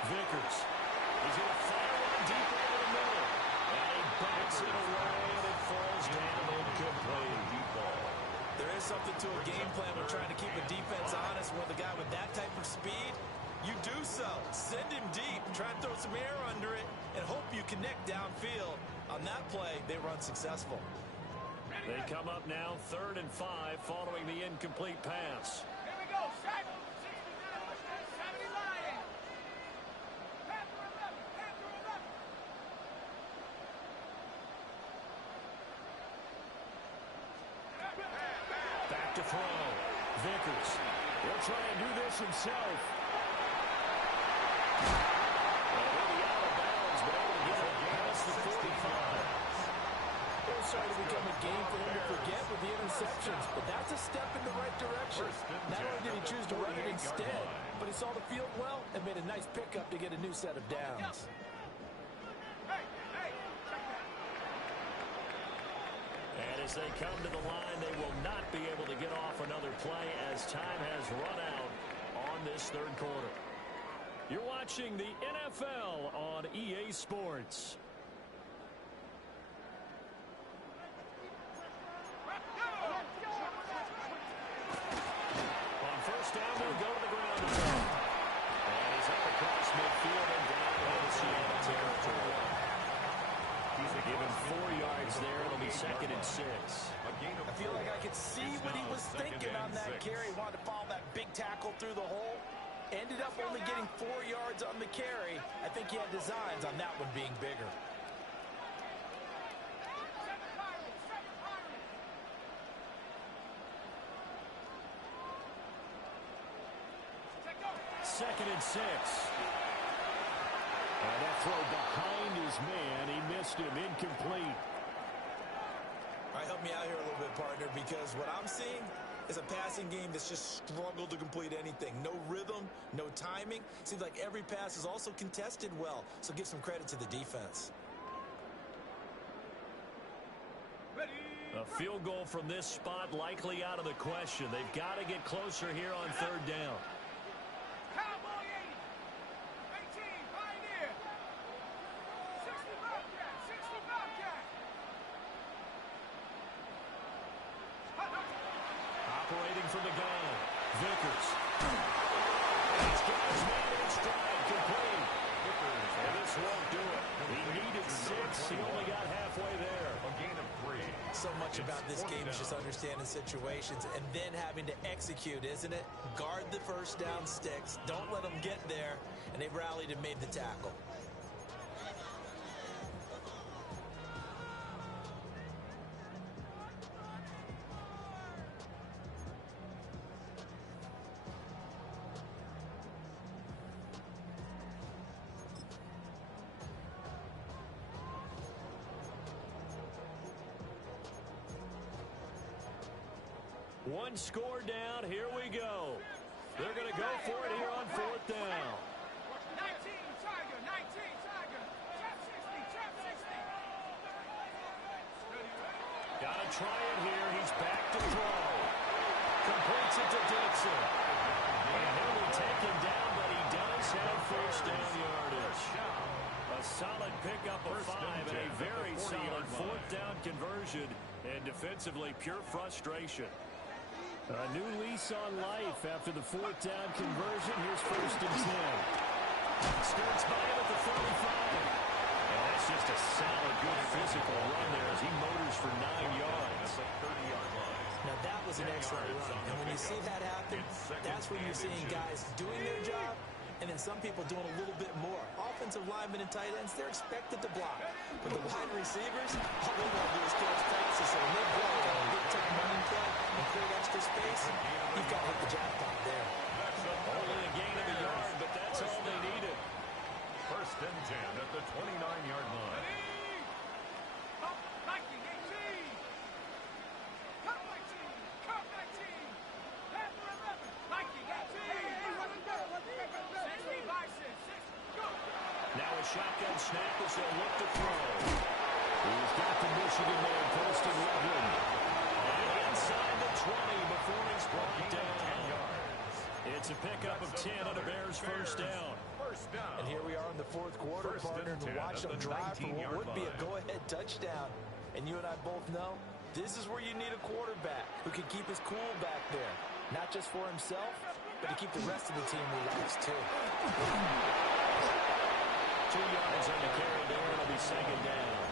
Vickers. He's going to fire one deep over the middle. And he backs it away, and it falls down incomplete. Deep ball. There is something to a game plan when trying to keep a defense honest with a guy with that type of speed. You do so. Send him deep. Try and throw some air under it and hope you connect downfield. On that play, they run successful. They come up now, 3rd and 5, following the incomplete pass. Here we go. 69, 70 Lions. Panther 11, Panther 11. Back to throw. Vickers will try and do this himself. And he'll be out of bounds, but able to get it past the 45. It was starting to become a game for him to forget with the interceptions, but that's a step in the right direction. Not only did he choose to run it instead, but he saw the field well and made a nice pickup to get a new set of downs. Hey, check that. And as they come to the line, they will not be able to get off another play as time has run out on this third quarter. You're watching the NFL on EA Sports. On first down, they'll go to the ground again. And he's up across midfield and down into Seattle territory. He's given 4 yards there. It'll be 2nd and 6. I feel like I could see what he was thinking on that carry. Wanted to follow that big tackle through the hole. Ended up only getting 4 yards on the carry. I think he had designs on that one being bigger. Second and 6. And that throw behind his man. He missed him. Incomplete. All right, help me out here a little bit, partner, because what I'm seeing is a passing game that's just struggled to complete anything. No rhythm, no timing. Seems like every pass is also contested well, so give some credit to the defense. A field goal from this spot likely out of the question. They've got to get closer here on 3rd down. Cowboy 80. 18 Pioneer. 60 Bobcat. 60 Bobcat. operating from the gun. Vickers. He's got his man in stride, complete. And this won't do it. He needed 6. He only got halfway there. A gain of 3. So much about this game is just understanding situations and then having to execute, isn't it? Guard the first down sticks. Don't let them get there. And they rallied and made the tackle. One score down. Here we go. They're going to go for it here on 4th down. 19 Tiger, 19 Tiger. Trap 60, trap 60. Got to try it here. He's back to throw. Completes it to Dixon. And he'll be taken down, but he does have first down yardage. A solid pickup of 5 and a very solid 4th down conversion. And defensively, pure frustration. A new lease on life after the 4th down conversion. Here's 1st and 10. Skirts by him at the 35. And that's just a solid, good physical run there as he motors for 9 yards. That's a 30-yard line. Now, that was an excellent run. And when you see that happen, that's when you're seeing guys doing their job and then some people doing a little bit more. Offensive linemen and tight ends, they're expected to block. But the wide receivers, all they want to do is catch passes. So when they block on a big-time running play and create extra space, you've got to hit the jackpot there. Only a gain of a yard, but that's all they needed. 1st and 10 at the 29-yard line. Up, 19, 18. Cut 19, cut 19. Left for 11. 19, 18. 60 Bison, 6, go. Now a shotgun snap as they'll look to throw. He's got the Michigan man first and 11. And inside the 20 before he's brought down. It's a pickup of 10 on a Bears first down. And here we are in the 4th quarter, partner, and watch them drive for what would be a go-ahead touchdown. And you and I both know this is where you need a quarterback who can keep his cool back there. Not just for himself, but to keep the rest of the team relaxed, too. 2 yards on the carry there. It'll be 2nd down.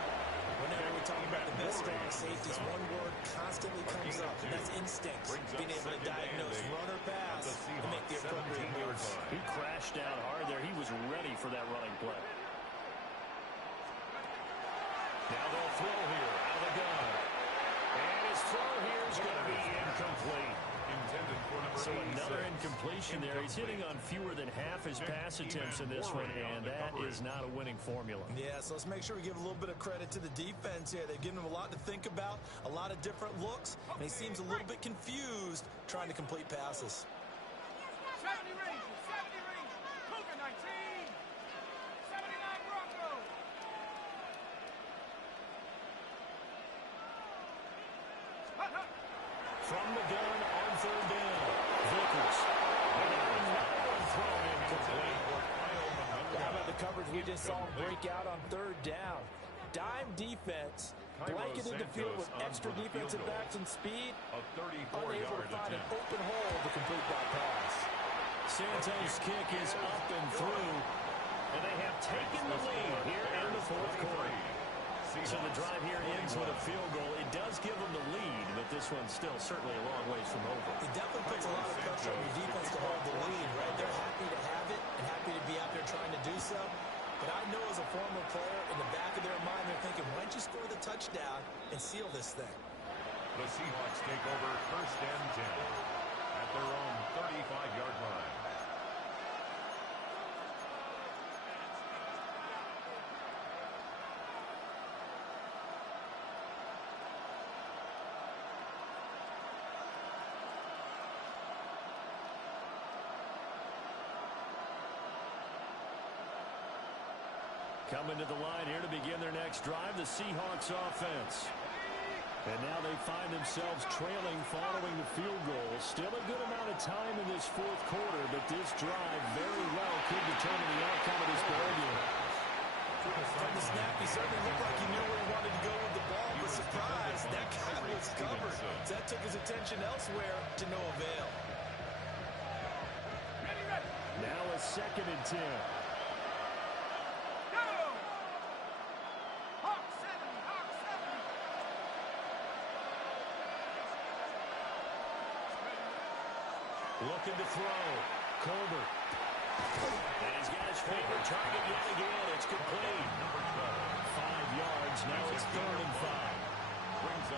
Whenever we talk about the best strong safeties, one word constantly comes up, and that's instincts. Being able to diagnose run or pass and make the appropriate moves. He crashed down hard there. He was ready for that running play. Now they'll throw here out of the gun. And his throw here is going to be incomplete. So another incompletion there. He's hitting on fewer than half his pass attempts in this one, and that is not a winning formula. Yeah, so let's make sure we give a little bit of credit to the defense here. They've given him a lot to think about, a lot of different looks, and he seems a little bit confused trying to complete passes. 70 Rangers, 70 Rangers. Cougar 19. 79 Broncos. From the gun on 3rd down. Vickers. Thrown incomplete. How about the coverage we just saw him break out on 3rd down? Dime defense, blanketed the field with extra defensive backs and speed, unable to find an open hole to complete that pass. Santos' kick is up and through, and they have taken the lead here in the 4th quarter. So the drive here ends with a field goal. It does give them the lead, but this one's still certainly a long ways from over. It definitely puts a lot of pressure on your defense to hold the lead, right? They're happy to have it and happy to be out there trying to do so. But I know as a former player, in the back of their mind, they're thinking, why don't you score the touchdown and seal this thing? The Seahawks take over 1st and 10 at their own 35-yard line. Coming to the line here to begin their next drive, the Seahawks offense. And now they find themselves trailing following the field goal. Still a good amount of time in this 4th quarter, but this drive very well could determine the outcome of this ball game. From the snap, he certainly looked like he knew where he wanted to go with the ball, but surprise, that guy was covered. So that took his attention elsewhere to no avail. Now a 2nd and 10. Go! Hawk 70, Hawk 70. Looking to throw. Colbert. And he's got his favorite target yet again. It's complete. 5 yards. Now it's 3rd and 5.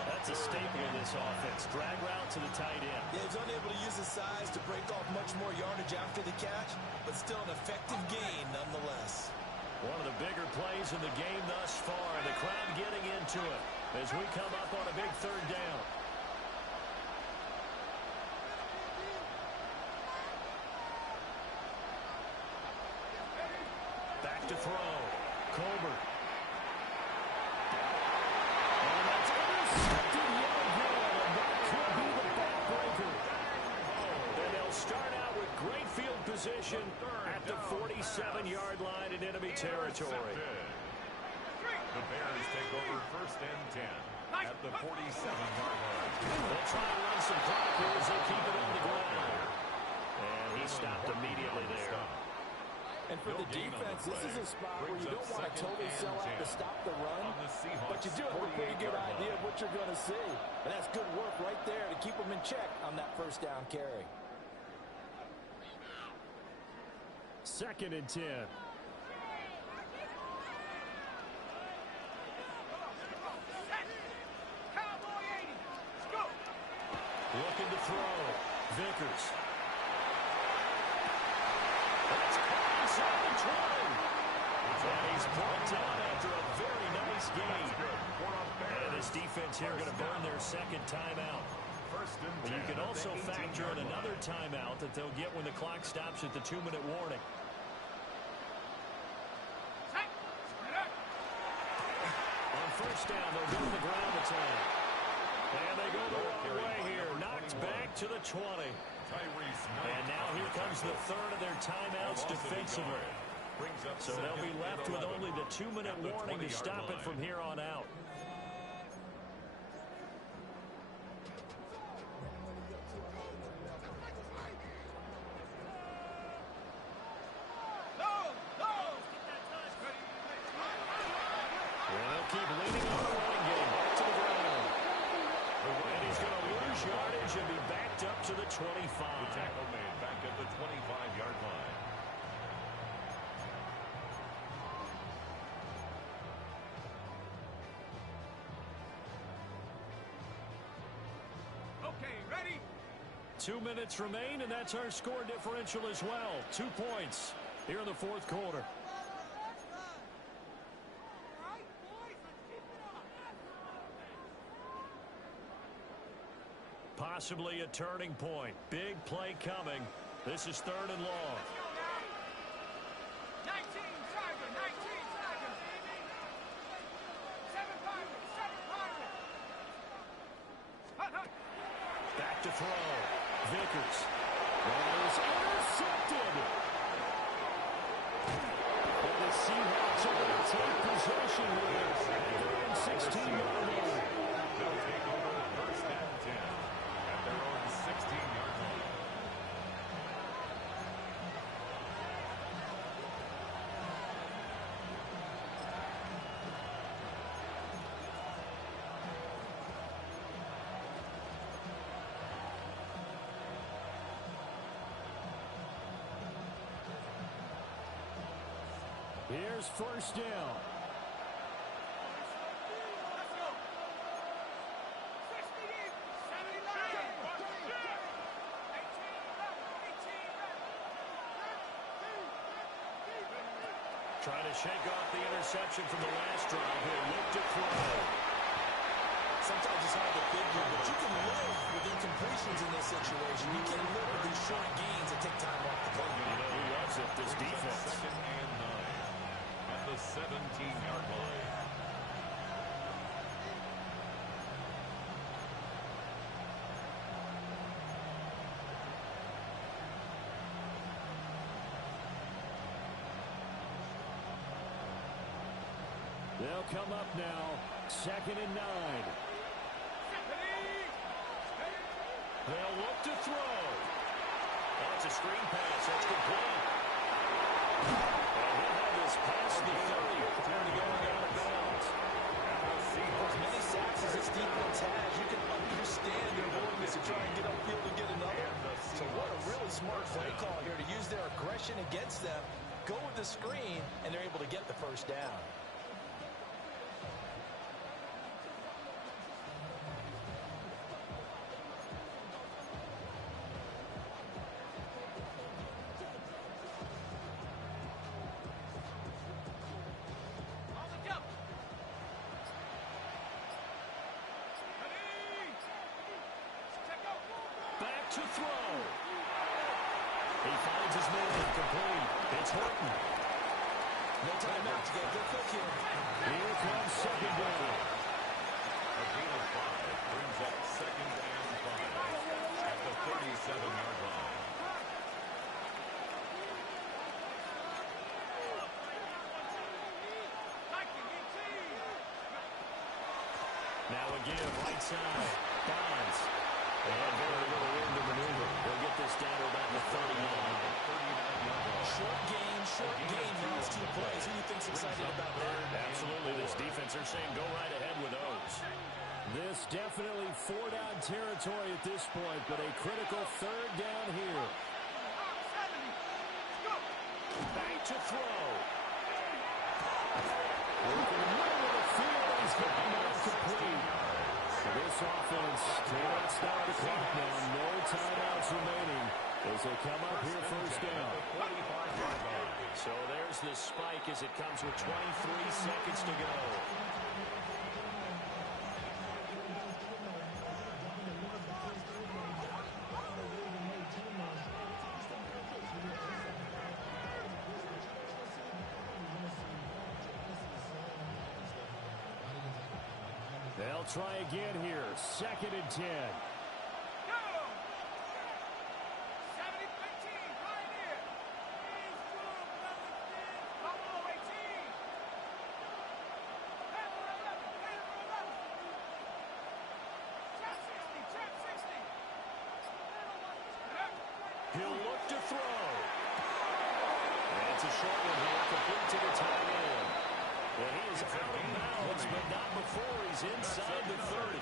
That's a staple of this offense. Drag route to the tight end. Yeah, he's unable to use his size to break off much more yardage after the catch, but still an effective gain nonetheless. One of the bigger plays in the game thus far. The crowd getting into it as we come up on a big 3rd down. Back to throw. Colbert. And that's intercepted yet again. And that could be the backbreaker. And they'll start out with great field position at the 47-yard line in enemy territory. The Bears take over 1st and 10 at the 47-yard line. They'll try and run some clock here as they keep it on the ground. And he stopped immediately there. And for the defense, this is a spot where you don't want to totally sell out to stop the run, but you do have a pretty good idea of what you're going to see. And that's good work right there to keep them in check on that 1st down carry. 2nd and 10. Cowboy 80. Let's go. Looking to throw. Vickers. That's caught inside the 20. And he's brought down after a very nice gain. And this defense here going to burn their 2nd timeout. But you can also factor in another timeout that they'll get when the clock stops at the 2-minute warning. On 1st down, they'll go to the ground attack. And they go the wrong way here. Knocked back to the 20. And now here comes the 3rd of their timeouts defensively. So they'll be left with only the 2-minute warning to stop it from here on out. They'll keep leading on the running game. Back to the ground. And he's going to lose yardage and be backed up to the 25. The tackle made back at the 25-yard line. Okay, ready? 2 minutes remain, and that's our score differential as well. 2 points here in the 4th quarter. Possibly a turning point. Big play coming. This is 3rd and long. 19 Tiger, 19 Tiger. 7 Pirates, 7 Pirates. Hut, hut. Back to throw. Vickers. That is intercepted. And the Seahawks are going to take possession here. 3rd and 16-yard line. They'll take over 1st and 10 at their own 16-yard line. Here's 1st down. Let's go. 60 deep, 70 line. 18 left, 18 left. Trying to shake off the interception from the last drive. He'll look to throw. Sometimes it's hard to figure, but you can live with incompletions in this situation. You can't live with these short gains that take time off the clock. You know who loves it? This defense. 2nd and 9 at the 17-yard line. They'll come up now, 2nd and 9. They'll look to throw. Oh, it's a screen pass. That's complete. And he'll have this past the 30 prior to going out of bounds. As many sacks as this defense has, you can understand their willingness to try and get upfield and get another. So what a really smart play call here to use their aggression against them, go with the screen, and they're able to get the first down. To throw. He finds his man complete. It's Horton. No timeouts. Get a good cook here. Here comes 2nd down. A gain of 5 brings up 2nd and 5 at the 37-yard line. Now again, right side. Bonds. They had very little room to maneuver. They'll get this down to about the 39. Short gain, last 2 plays. Who do you think's excited about that? Absolutely. This defense, they're saying go right ahead with those. This definitely 4-down territory at this point, but a critical 3rd down here. Back to throw. Working the middle of the field. He's got him incomplete. This offense cannot stop the clock now. No timeouts remaining as they come up here 1st down. So there's the spike as it comes with 23 seconds to go. They'll try again here. 2nd and 10. He'll look to throw. That's a short one here, complete to the tight end. Well, he is out of bounds, but not before he's inside the 30.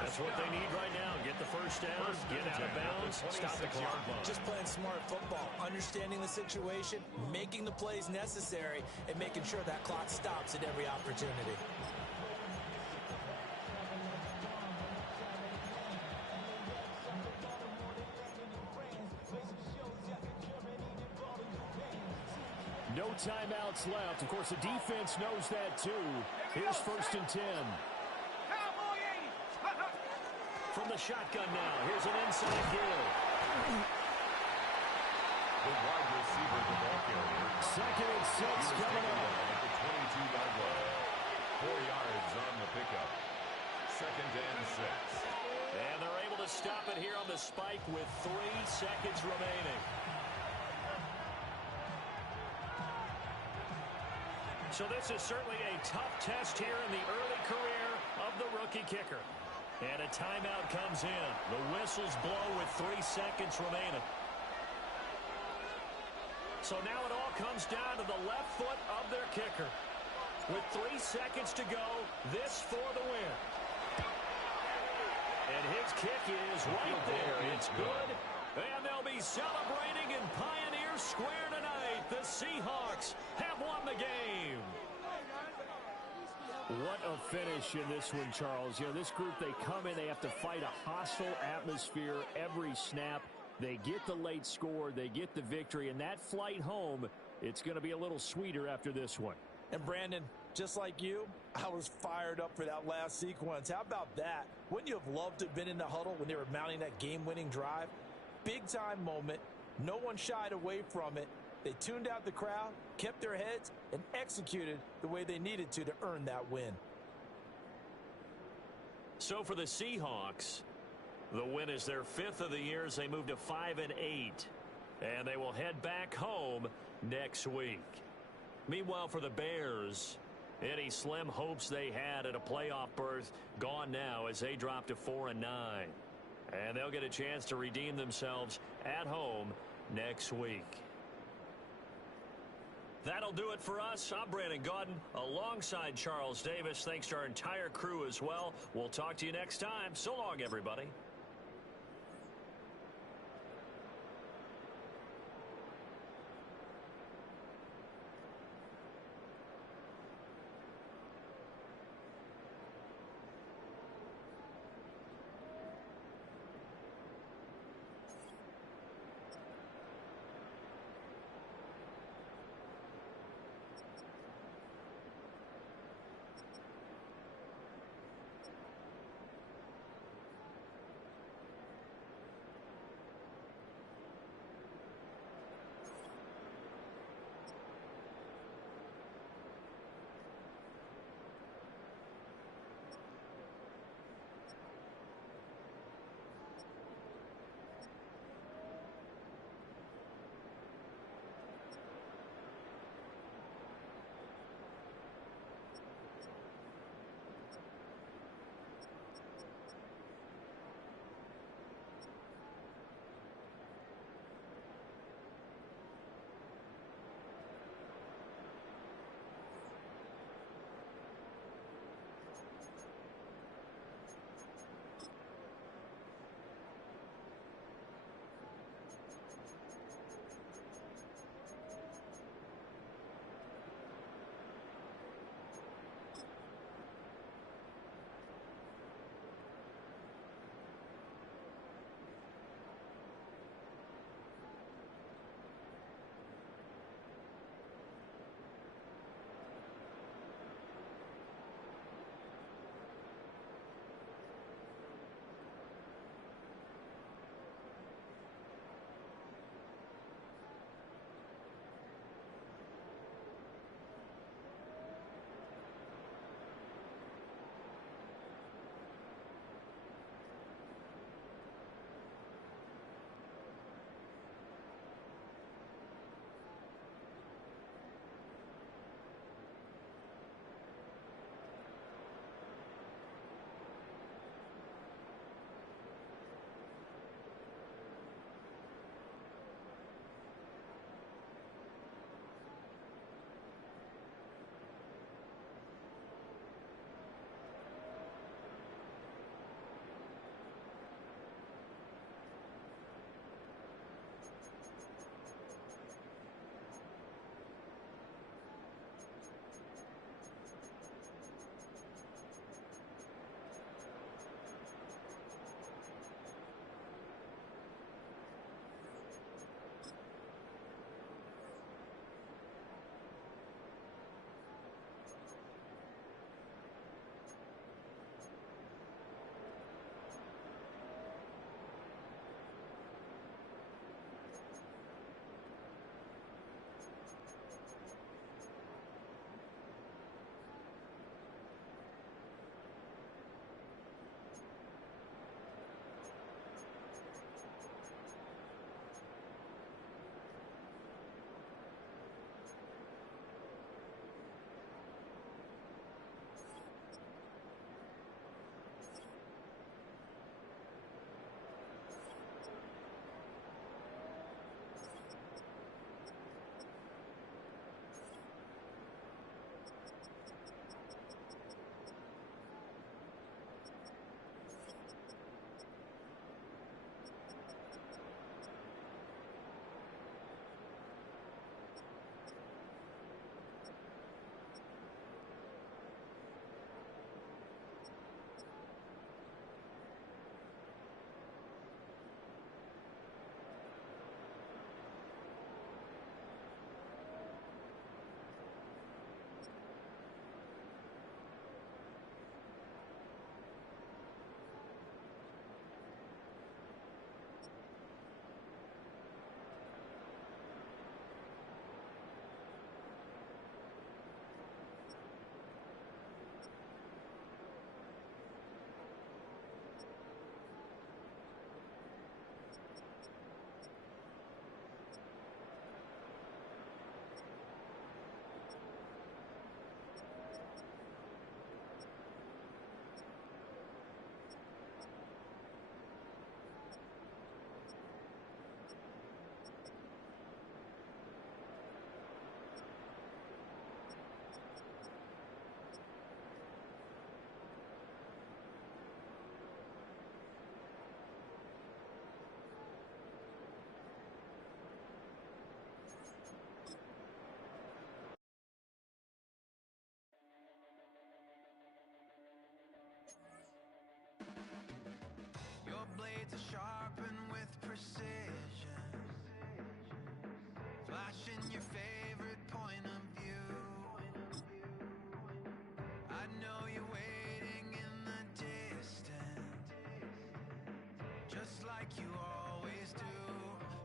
That's what they need right now. Get the first down, get out of bounds, stop the clock. Just playing smart football, understanding the situation, making the plays necessary, and making sure that clock stops at every opportunity. No timeouts left. Of course, the defense knows that, too. Here's 1st and 10. From the shotgun now. Here's an inside give. The wide receiver, the ball carrier. 2nd and 6 coming up. At the 22-yard line. 4 yards on the pickup. 2nd and 6. And they're able to stop it here on the spike with 3 seconds remaining. So this is certainly a tough test here in the early career of the rookie kicker. And a timeout comes in. The whistles blow with 3 seconds remaining. So now it all comes down to the left foot of their kicker. With 3 seconds to go, this for the win. And his kick is right there. It's good. And they'll be celebrating in Pioneer Square tonight. The Seahawks have won the game. What a finish in this one, Charles. You know, this group, they come in, they have to fight a hostile atmosphere every snap. They get the late score, they get the victory, and that flight home, it's going to be a little sweeter after this one. And Brandon, just like you, I was fired up for that last sequence. How about that? Wouldn't you have loved to have been in the huddle when they were mounting that game-winning drive? Big-time moment. No one shied away from it. They tuned out the crowd, kept their heads, and executed the way they needed to earn that win. So for the Seahawks, the win is their 5th of the year as they move to 5-8. And they will head back home next week. Meanwhile, for the Bears, Any slim hopes they had at a playoff berth gone now as they drop to 4-9. And they'll get a chance to redeem themselves at home next week. That'll do it for us. I'm Brandon Gaudin alongside Charles Davis. Thanks to our entire crew as well. We'll talk to you next time. So long, everybody.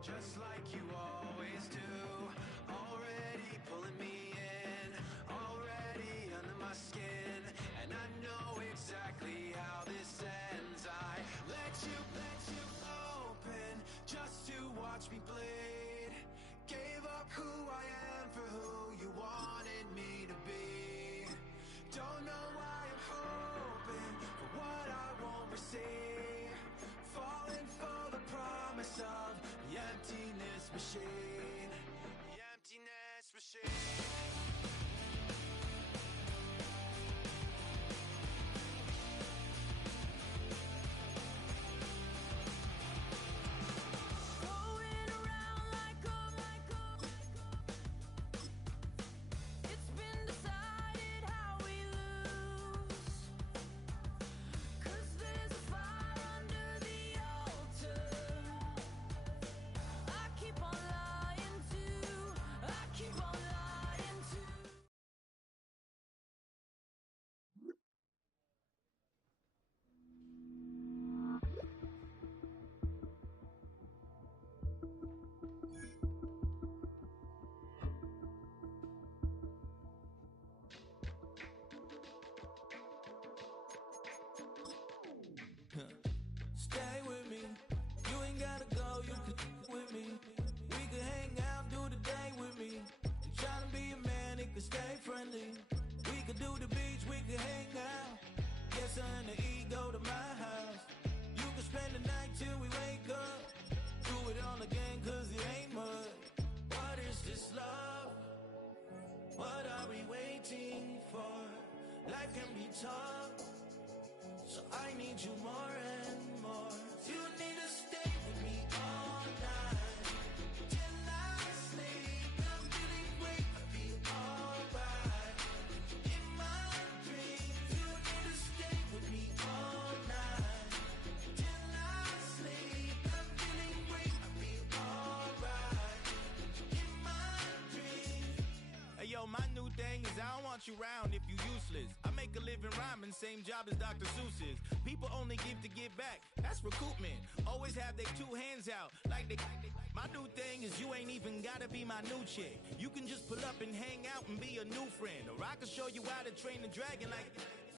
just like you always do. Already pulling me in, already under my skin, and I know exactly how this ends. I let you open just to watch me bleed. Gave up who I am for who you wanted me to be. Don't know why I'm hoping for what I won't receive. Falling for the promise of the emptiness machine. The emptiness machine. Stay with me, you ain't gotta go, you can with me. We can hang out, do the day with me. You tryna be a man, it can stay friendly. We could do the beach, we can hang out. Get something to eat, go to my house. You can spend the night till we wake up. Do it all again, cause it ain't much. What is this love? What are we waiting for? Life can be tough, so I need you more and more. You need to stay with me all night till I sleep. I'm feeling great, I'll be alright. In my dreams, you need to stay with me all night till I sleep. I'm feeling great, I'll be alright. In my dreams. Hey yo, my new thing is I don't want you round if you useless. I make a living rhyming, same job as Dr. Seuss's. People only give to give back, that's recoupment. Always have their two hands out, like they. My new thing is you ain't even gotta be my new chick. You can just pull up and hang out and be a new friend. Or I can show you how to train the dragon like.